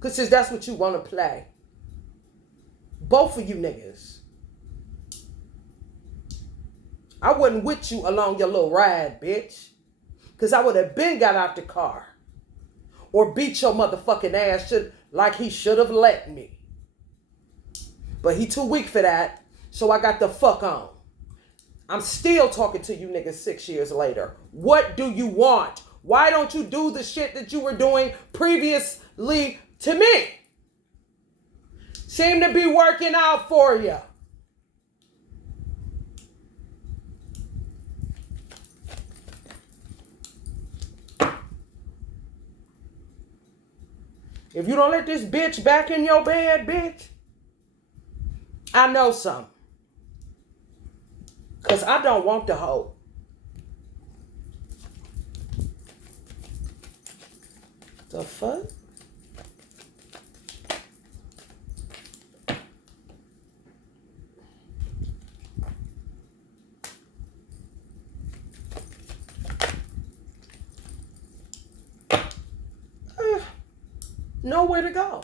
Cause that's what you wanna play. Both of you niggas. I wasn't with you along your little ride, bitch. Cause I would have been got out the car. Or beat your motherfucking ass like he should have let me. But he too weak for that. So I got the fuck on. I'm still talking to you niggas 6 years later. What do you want? Why don't you do the shit that you were doing previously to me? Seem to be working out for you. If you don't let this bitch back in your bed, bitch, I know something. Because I don't want the hoe. The fuck? Nowhere to go.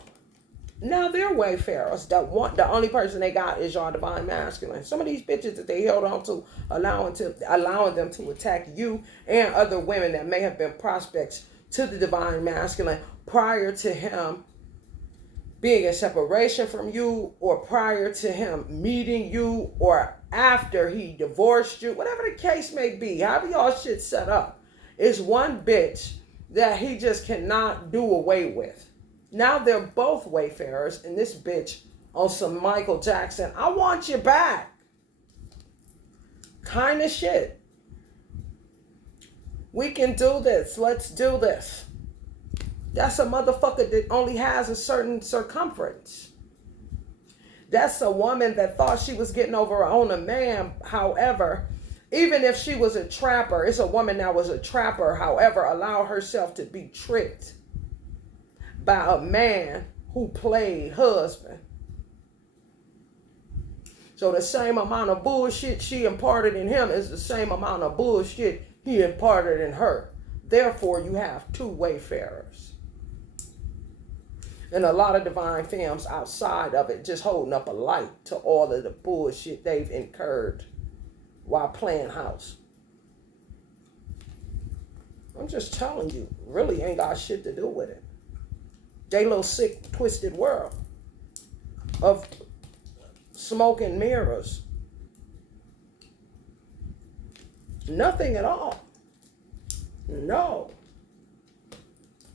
Now they're wayfarers. The only person they got is your divine masculine. Some of these bitches that they held on to, allowing them to attack you and other women that may have been prospects to the divine masculine prior to him being in separation from you, or prior to him meeting you, or after he divorced you, whatever the case may be, however y'all shit set up, is one bitch that he just cannot do away with. Now they're both wayfarers, and this bitch on some Michael Jackson, I want you back kind of shit. We can do this. Let's do this. That's a motherfucker that only has a certain circumference. That's a woman that thought she was getting over on a man. However, even if she was a trapper, it's a woman that was a trapper, however, allow herself to be tricked by a man who played husband. So the same amount of bullshit she imparted in him is the same amount of bullshit he imparted in her. Therefore, you have two wayfarers. And a lot of divine femmes outside of it just holding up a light to all of the bullshit they've incurred while playing house. I'm just telling you, really ain't got shit to do with it. They little sick, twisted world of smoke and mirrors. Nothing at all. No.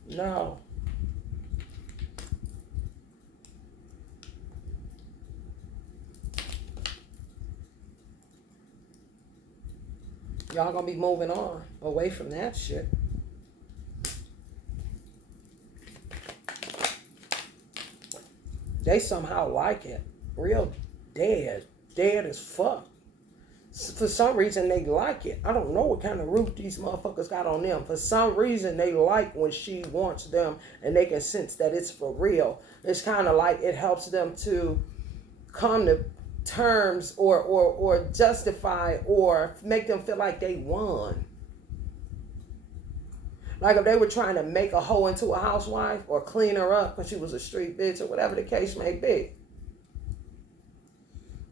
No. Y'all gonna be moving on away from that shit. They somehow like it. Real dead. Dead as fuck. For some reason, they like it. I don't know what kind of root these motherfuckers got on them. For some reason, they like when she wants them and they can sense that it's for real. It's kind of like it helps them to come to terms or justify or make them feel like they won. Like if they were trying to make a hoe into a housewife or clean her up because she was a street bitch or whatever the case may be.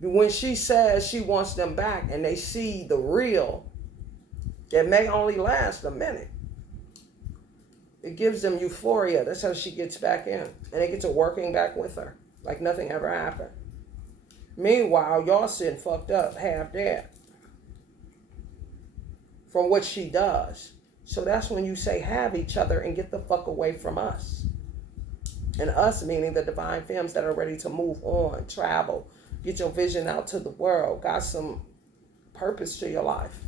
When she says she wants them back and they see the real, it may only last a minute. It gives them euphoria. That's how she gets back in. And they get to working back with her like nothing ever happened. Meanwhile, y'all sitting fucked up, half dead from what she does. So that's when you say have each other and get the fuck away from us. And us meaning the divine femmes that are ready to move on, travel, get your vision out to the world, got some purpose to your life.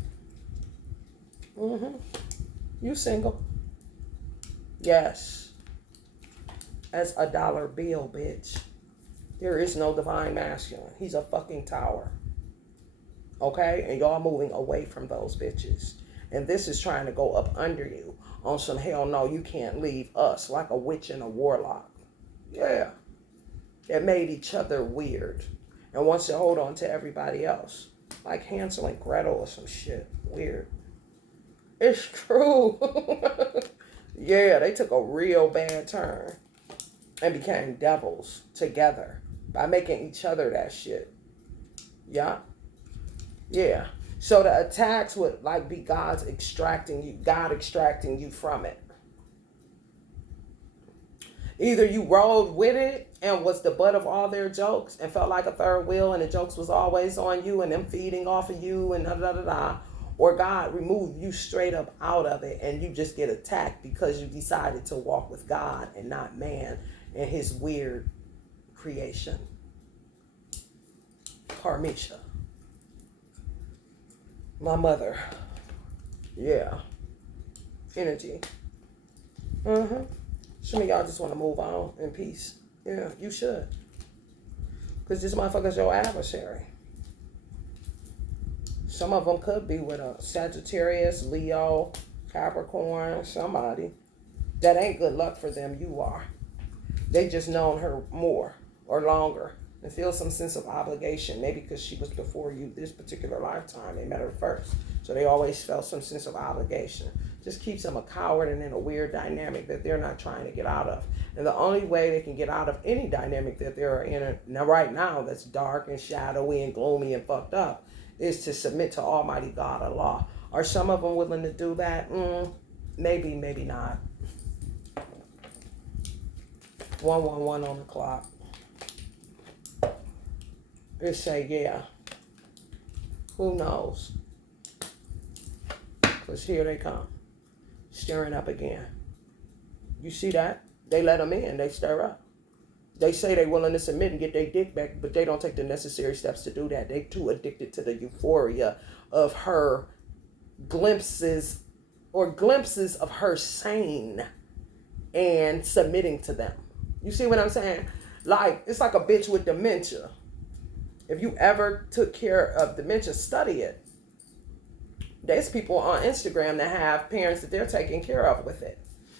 You single? Yes. As a dollar bill, bitch. There is no divine masculine. He's a fucking tower. Okay? And y'all moving away from those bitches. And this is trying to go up under you on some hell no, you can't leave us, like a witch and a warlock. Yeah. It made each other weird and wants to hold on to everybody else. Like Hansel and Gretel or some shit. Weird. It's true. Yeah, they took a real bad turn and became devils together by making each other that shit. Yeah. Yeah. So the attacks would like be God extracting you from it. Either you rolled with it and was the butt of all their jokes and felt like a third wheel and the jokes was always on you and them feeding off of you and da da da da. Or God removed you straight up out of it and you just get attacked because you decided to walk with God and not man and his weird creation. Parmisha. My mother. Yeah. Energy. Some of y'all just want to move on in peace. Yeah, you should. Because this motherfucker's your adversary. Some of them could be with a Sagittarius, Leo, Capricorn, somebody. That ain't good luck for them, you are. They just known her more or longer and feel some sense of obligation. Maybe because she was before you this particular lifetime. They met her first. So they always felt some sense of obligation. Just keeps them a coward and in a weird dynamic that they're not trying to get out of. And the only way they can get out of any dynamic that they're in right now that's dark and shadowy and gloomy and fucked up is to submit to Almighty God, Allah. Are some of them willing to do that? Maybe, maybe not. 111 on the clock. It say, yeah. Who knows? Because here they come. Stirring up again. You see that? They let them in. They stir up. They say they're willing to submit and get their dick back, but they don't take the necessary steps to do that. They too addicted to the euphoria of her glimpses of her sane and submitting to them. You see what I'm saying? Like, it's like a bitch with dementia. If you ever took care of dementia, study it. There's people on Instagram that have parents that they're taking care of with it.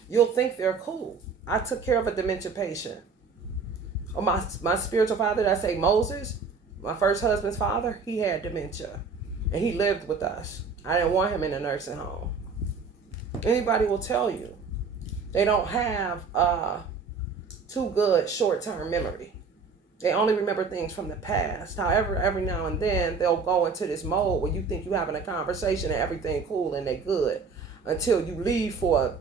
You'll think they're cool. I took care of a dementia patient. Oh, my spiritual father, that I say Moses, my first husband's father, he had dementia. And he lived with us. I didn't want him in a nursing home. Anybody will tell you. They don't have too good short-term memory. They only remember things from the past. However, every now and then, they'll go into this mode where you think you're having a conversation and everything cool and they good. Until you leave for a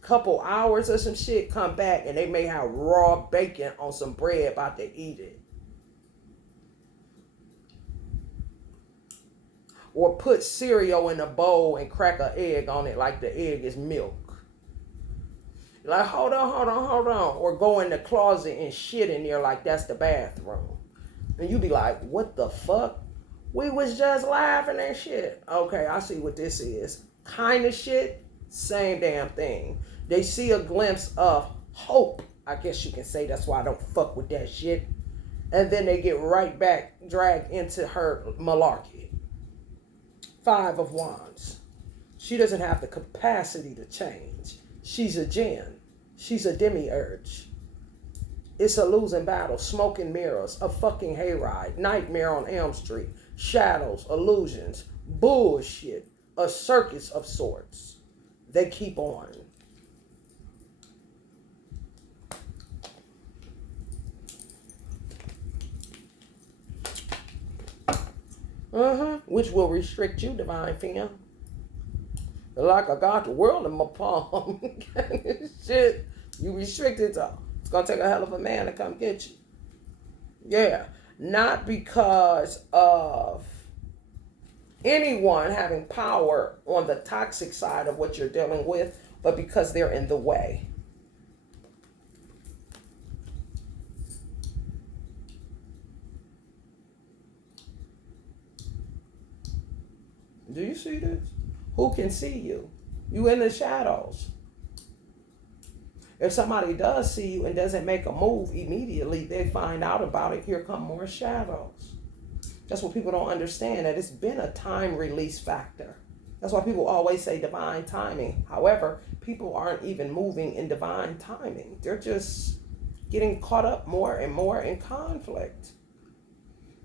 couple hours or some shit, come back and they may have raw bacon on some bread about to eat it. Or put cereal in a bowl and crack an egg on it like the egg is milk. Like, hold on. Or go in the closet and shit in there like that's the bathroom. And you be like, what the fuck? We was just laughing and shit. Okay, I see what this is. Kind of shit, same damn thing. They see a glimpse of hope. I guess you can say that's why I don't fuck with that shit. And then they get right back, dragged into her malarkey. 5 of Wands. She doesn't have the capacity to change. She's a jinn. She's a demiurge. It's a losing battle. Smoke and mirrors. A fucking hayride. Nightmare on Elm Street. Shadows. Illusions. Bullshit. A circus of sorts. They keep on. Which will restrict you, divine fam. Like I got the world in my palm. Shit, you restricted though. It's gonna take a hell of a man to come get you. Yeah, not because of anyone having power on the toxic side of what you're dealing with, but because they're in the way. Do you see this? Who can see you? You in the shadows. If somebody does see you and doesn't make a move immediately, they find out about it. Here come more shadows. That's what people don't understand, that it's been a time release factor. That's why people always say divine timing. However, people aren't even moving in divine timing. They're just getting caught up more and more in conflict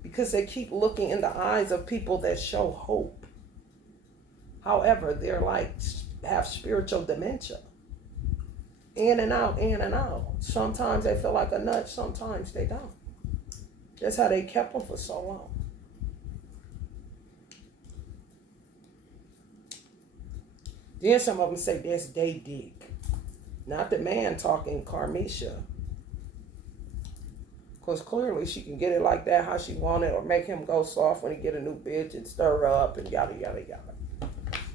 because they keep looking in the eyes of people that show hope. However, they're like, have spiritual dementia. In and out, in and out. Sometimes they feel like a nut, sometimes they don't. That's how they kept them for so long. Then some of them say that's they dig. Not the man talking, Carmisha. Because clearly she can get it like that, how she want it, or make him go soft when he get a new bitch and stir her up and yada, yada, yada.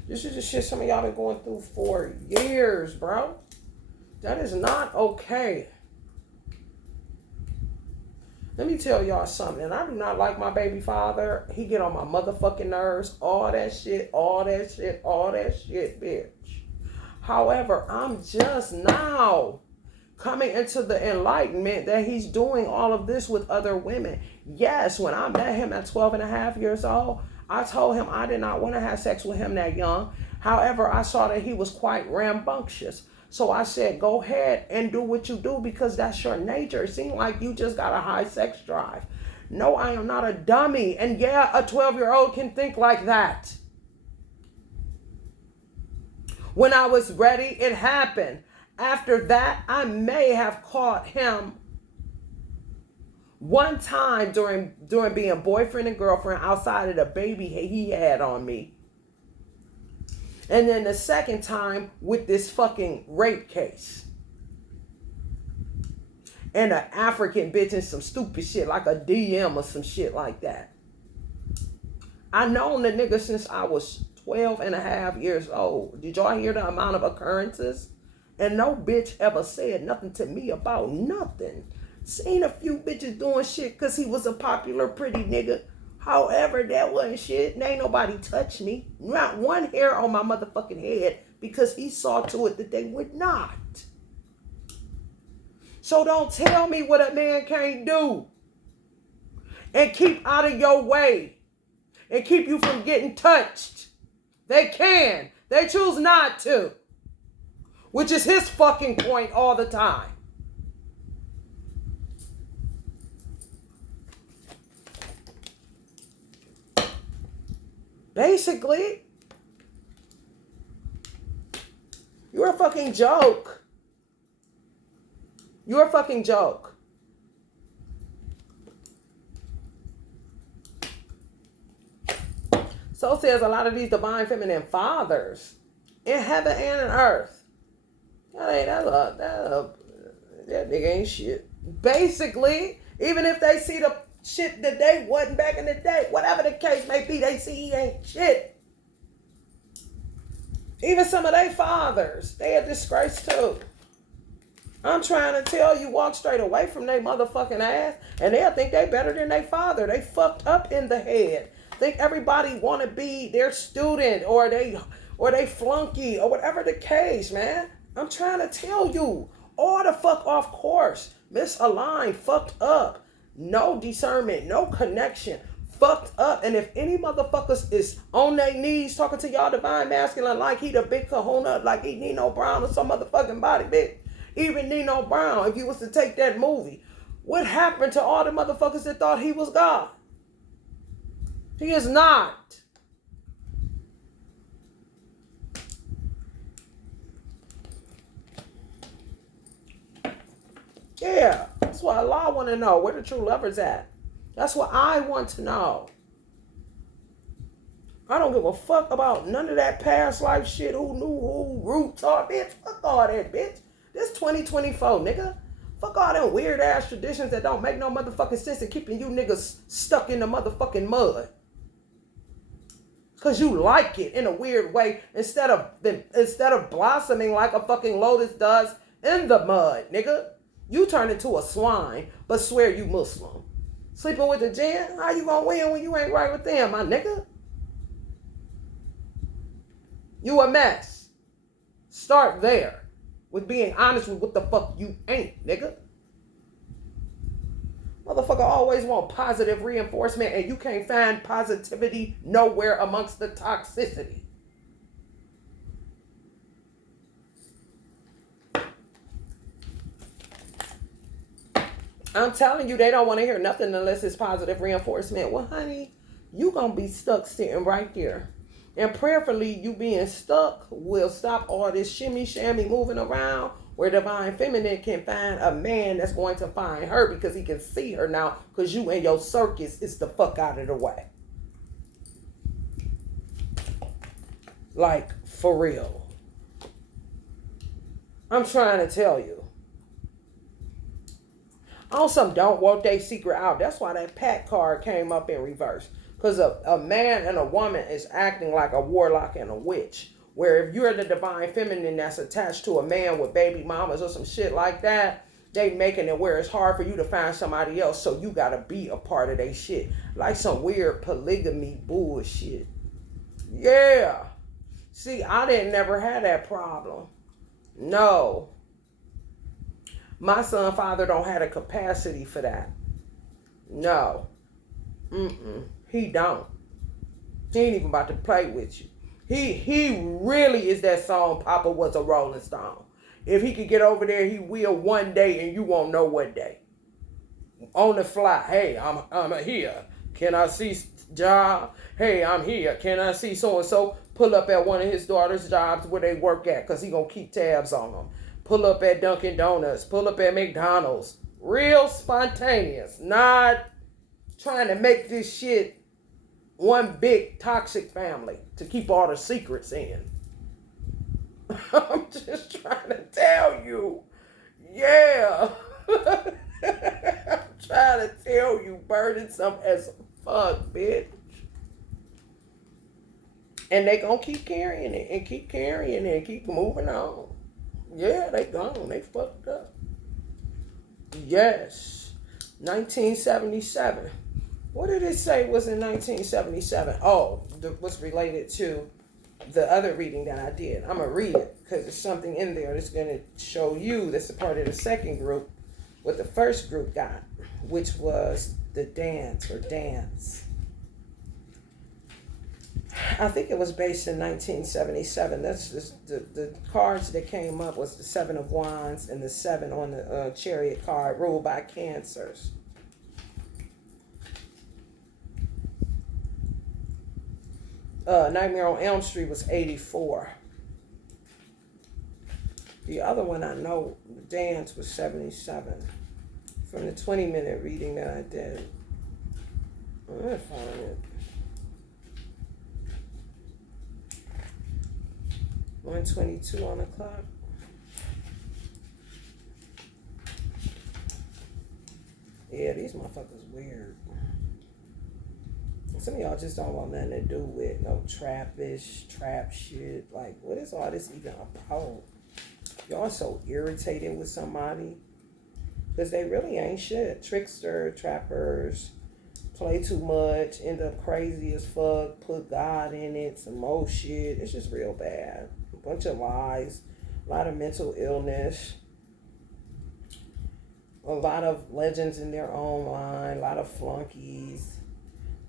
This is the shit some of y'all been going through for years, bro. That is not okay. Let me tell y'all something. And I do not like my baby father. He get on my motherfucking nerves. All that shit, bitch. However, I'm just now coming into the enlightenment that he's doing all of this with other women. Yes, when I met him at 12 and a half years old, I told him I did not want to have sex with him that young. However, I saw that he was quite rambunctious. So I said, go ahead and do what you do because that's your nature. It seemed like you just got a high sex drive. No, I am not a dummy. And yeah, a 12-year-old can think like that. When I was ready, it happened. After that, I may have caught him one time during being boyfriend and girlfriend outside of the baby he had on me. And then the second time with this fucking rape case. And an African bitch and some stupid shit like a DM or some shit like that. I known the nigga since I was 12 and a half years old. Did y'all hear the amount of occurrences? And no bitch ever said nothing to me about nothing. Seen a few bitches doing shit because he was a popular pretty nigga. However, that wasn't shit. And ain't nobody touched me. Not one hair on my motherfucking head because he saw to it that they would not. So don't tell me what a man can't do. And keep out of your way. And keep you from getting touched. They can. They choose not to. Which is his fucking point all the time. Basically, you're a fucking joke. You're a fucking joke. So says a lot of these divine feminine fathers in heaven and in earth. That nigga ain't shit. Basically, even if they see the shit that they wasn't back in the day, whatever the case may be, they see he ain't shit. Even some of their fathers, they a disgrace too. I'm trying to tell you, walk straight away from their motherfucking ass, and they'll think they better than their father. They fucked up in the head. Think everybody want to be their student or they flunky or whatever the case, man. I'm trying to tell you, all the fuck off course, misaligned, fucked up. No discernment, no connection, fucked up. And if any motherfuckers is on their knees talking to y'all divine masculine like he the big kahuna, like he Nino Brown or some motherfucking body bitch. Even Nino Brown, if you was to take that movie, what happened to all the motherfuckers that thought he was God? He is not. Yeah, that's what Allah want to know. Where the true lovers at? That's what I want to know. I don't give a fuck about none of that past life shit. Who knew who, roots are, bitch. Fuck all that, bitch. This 2024, nigga. Fuck all them weird ass traditions that don't make no motherfucking sense and keeping you niggas stuck in the motherfucking mud. Cause you like it in a weird way instead of blossoming like a fucking lotus does in the mud, nigga. You turn into a swine, but swear you Muslim. Sleeping with the jinn? How you gonna win when you ain't right with them, my nigga? You a mess. Start there with being honest with what the fuck you ain't, nigga. Motherfucker always want positive reinforcement, and you can't find positivity nowhere amongst the toxicity. I'm telling you, they don't want to hear nothing unless it's positive reinforcement. Well, honey, you gonna be stuck sitting right there. And prayerfully, you being stuck will stop all this shimmy shammy moving around, where divine feminine can find a man that's going to find her because he can see her now, because you and your circus is the fuck out of the way. Like, for real. I'm trying to tell you. On some don't want their secret out. That's why that pack card came up in reverse. Because a man and a woman is acting like a warlock and a witch. Where if you're the divine feminine that's attached to a man with baby mamas or some shit like that, they making it where it's hard for you to find somebody else. So you got to be a part of their shit. Like some weird polygamy bullshit. Yeah. See, I didn't never have that problem. No. My son father don't have the capacity for that. No. He don't. He ain't even about to play with you. He really is that song, Papa Was a Rolling Stone. If he could get over there, he will one day, and you won't know what day. On the fly. Hey, I'm here. Can I see job? Hey, I'm here. Can I see so-and-so? Pull up at one of his daughter's jobs where they work at, because he going to keep tabs on them. Pull up at Dunkin' Donuts. Pull up at McDonald's. Real spontaneous. Not trying to make this shit one big toxic family to keep all the secrets in. I'm just trying to tell you. Yeah. I'm trying to tell you, burdensome as fuck, bitch. And they gonna keep carrying it and keep carrying it and keep moving on. Yeah, they gone. They fucked up. Yes. 1977. What did it say was in 1977? Oh, what's related to the other reading that I did. I'm going to read it because there's something in there that's going to show you that's a part of the second group what the first group got, which was the dance or dance. I think it was based in 1977. That's just the cards that came up was the 7 of Wands and the 7 on the Chariot card, ruled by Cancers. Nightmare on Elm Street was 84. The other one I know, the dance, was 77. From the 20-minute reading that I did. I'm going to find it. 1:22 on the clock. Yeah, these motherfuckers weird. Some of y'all just don't want nothing to do with no trap shit. Like, what is all this even about? Y'all so irritated with somebody because they really ain't shit. Trickster, trappers, play too much, end up crazy as fuck, put God in it, some more shit. It's just real bad. A bunch of lies, a lot of mental illness, a lot of legends in their own line, a lot of flunkies,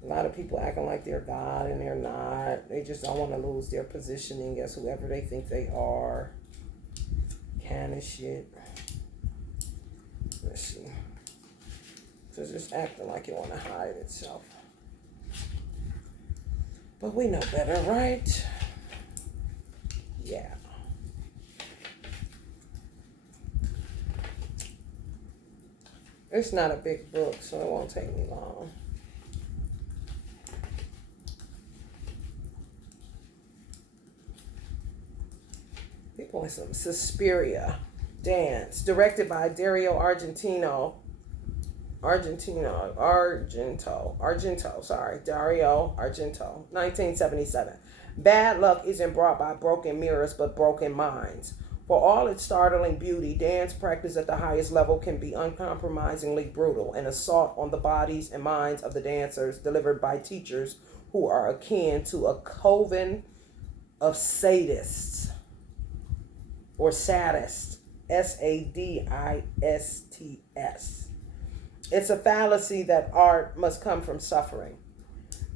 a lot of people acting like they're God and they're not. They just don't want to lose their positioning as whoever they think they are. Kind of shit. Let's see. So it's just acting like it want to hide itself. But we know better, right? Yeah. It's not a big book, so it won't take me long. People in some Suspiria dance, directed by Dario Argento, sorry, Dario Argento, 1977. Bad luck isn't brought by broken mirrors, but broken minds. For all its startling beauty, dance practice at the highest level can be uncompromisingly brutal, an assault on the bodies and minds of the dancers delivered by teachers who are akin to a coven of sadists or sadists, SADISTS. It's a fallacy that art must come from suffering.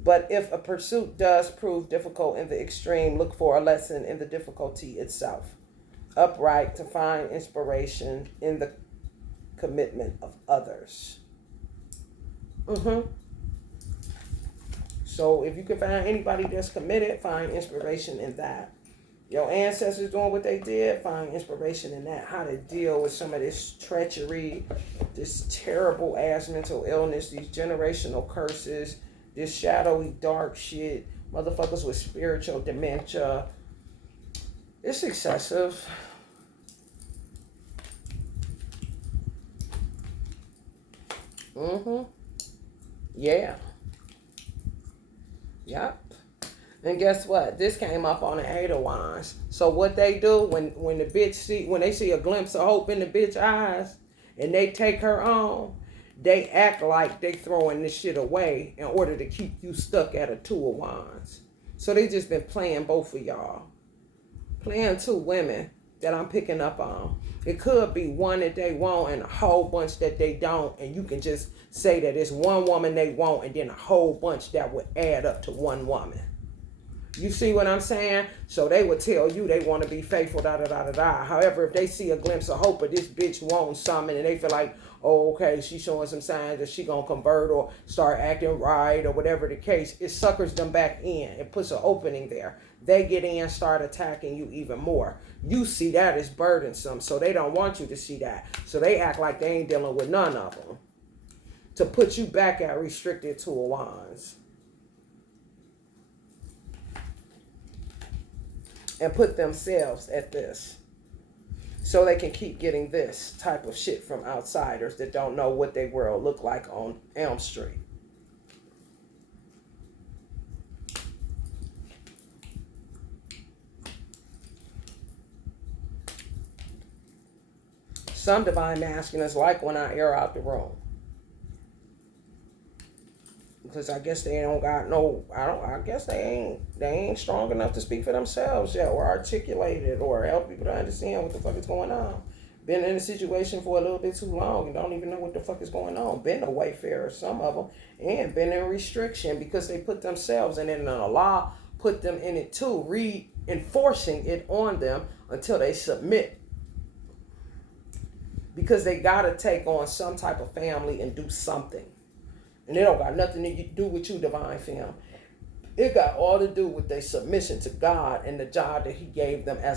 But if a pursuit does prove difficult in the extreme, look for a lesson in the difficulty itself. Upright to find inspiration in the commitment of others. So if you can find anybody that's committed, find inspiration in that. Your ancestors doing what they did, find inspiration in that. How to deal with some of this treachery, this terrible ass mental illness, these generational curses, this shadowy dark shit, motherfuckers with spiritual dementia. It's excessive. Yeah. Yep. And guess what? This came up on the Eight of Wands. So what they do when the bitch when they see a glimpse of hope in the bitch eyes and they take her on, they act like they throwing this shit away in order to keep you stuck at a Two of Wands. So they just been playing both of y'all. Playing two women that I'm picking up on. It could be one that they want and a whole bunch that they don't, and you can just say that it's one woman they want and then a whole bunch that would add up to one woman. You see what I'm saying? So they would tell you they want to be faithful, da da da da da. However, if they see a glimpse of hope of this bitch wanting something and they feel like, oh, okay, she's showing some signs that she gonna convert or start acting right or whatever the case, it suckers them back in. It puts an opening there. They get in, start attacking you even more. You see that as burdensome, so they don't want you to see that. So they act like they ain't dealing with none of them to put you back at restricted Two of Wands. And put themselves at this. So they can keep getting this type of shit from outsiders that don't know what their world look like on Elm Street. Some divine masculines like when I air out the room. Because I guess they don't got no, I guess they ain't strong enough to speak for themselves yet or articulate it or help people to understand what the fuck is going on. Been in a situation for a little bit too long and don't even know what the fuck is going on. Been a wayfarer, some of them, and been in restriction because they put themselves in it and the law put them in it too, reinforcing it on them until they submit. Because they gotta take on some type of family and do something. And it don't got nothing to do with you, divine fam. It got all to do with their submission to God and the job that he gave them as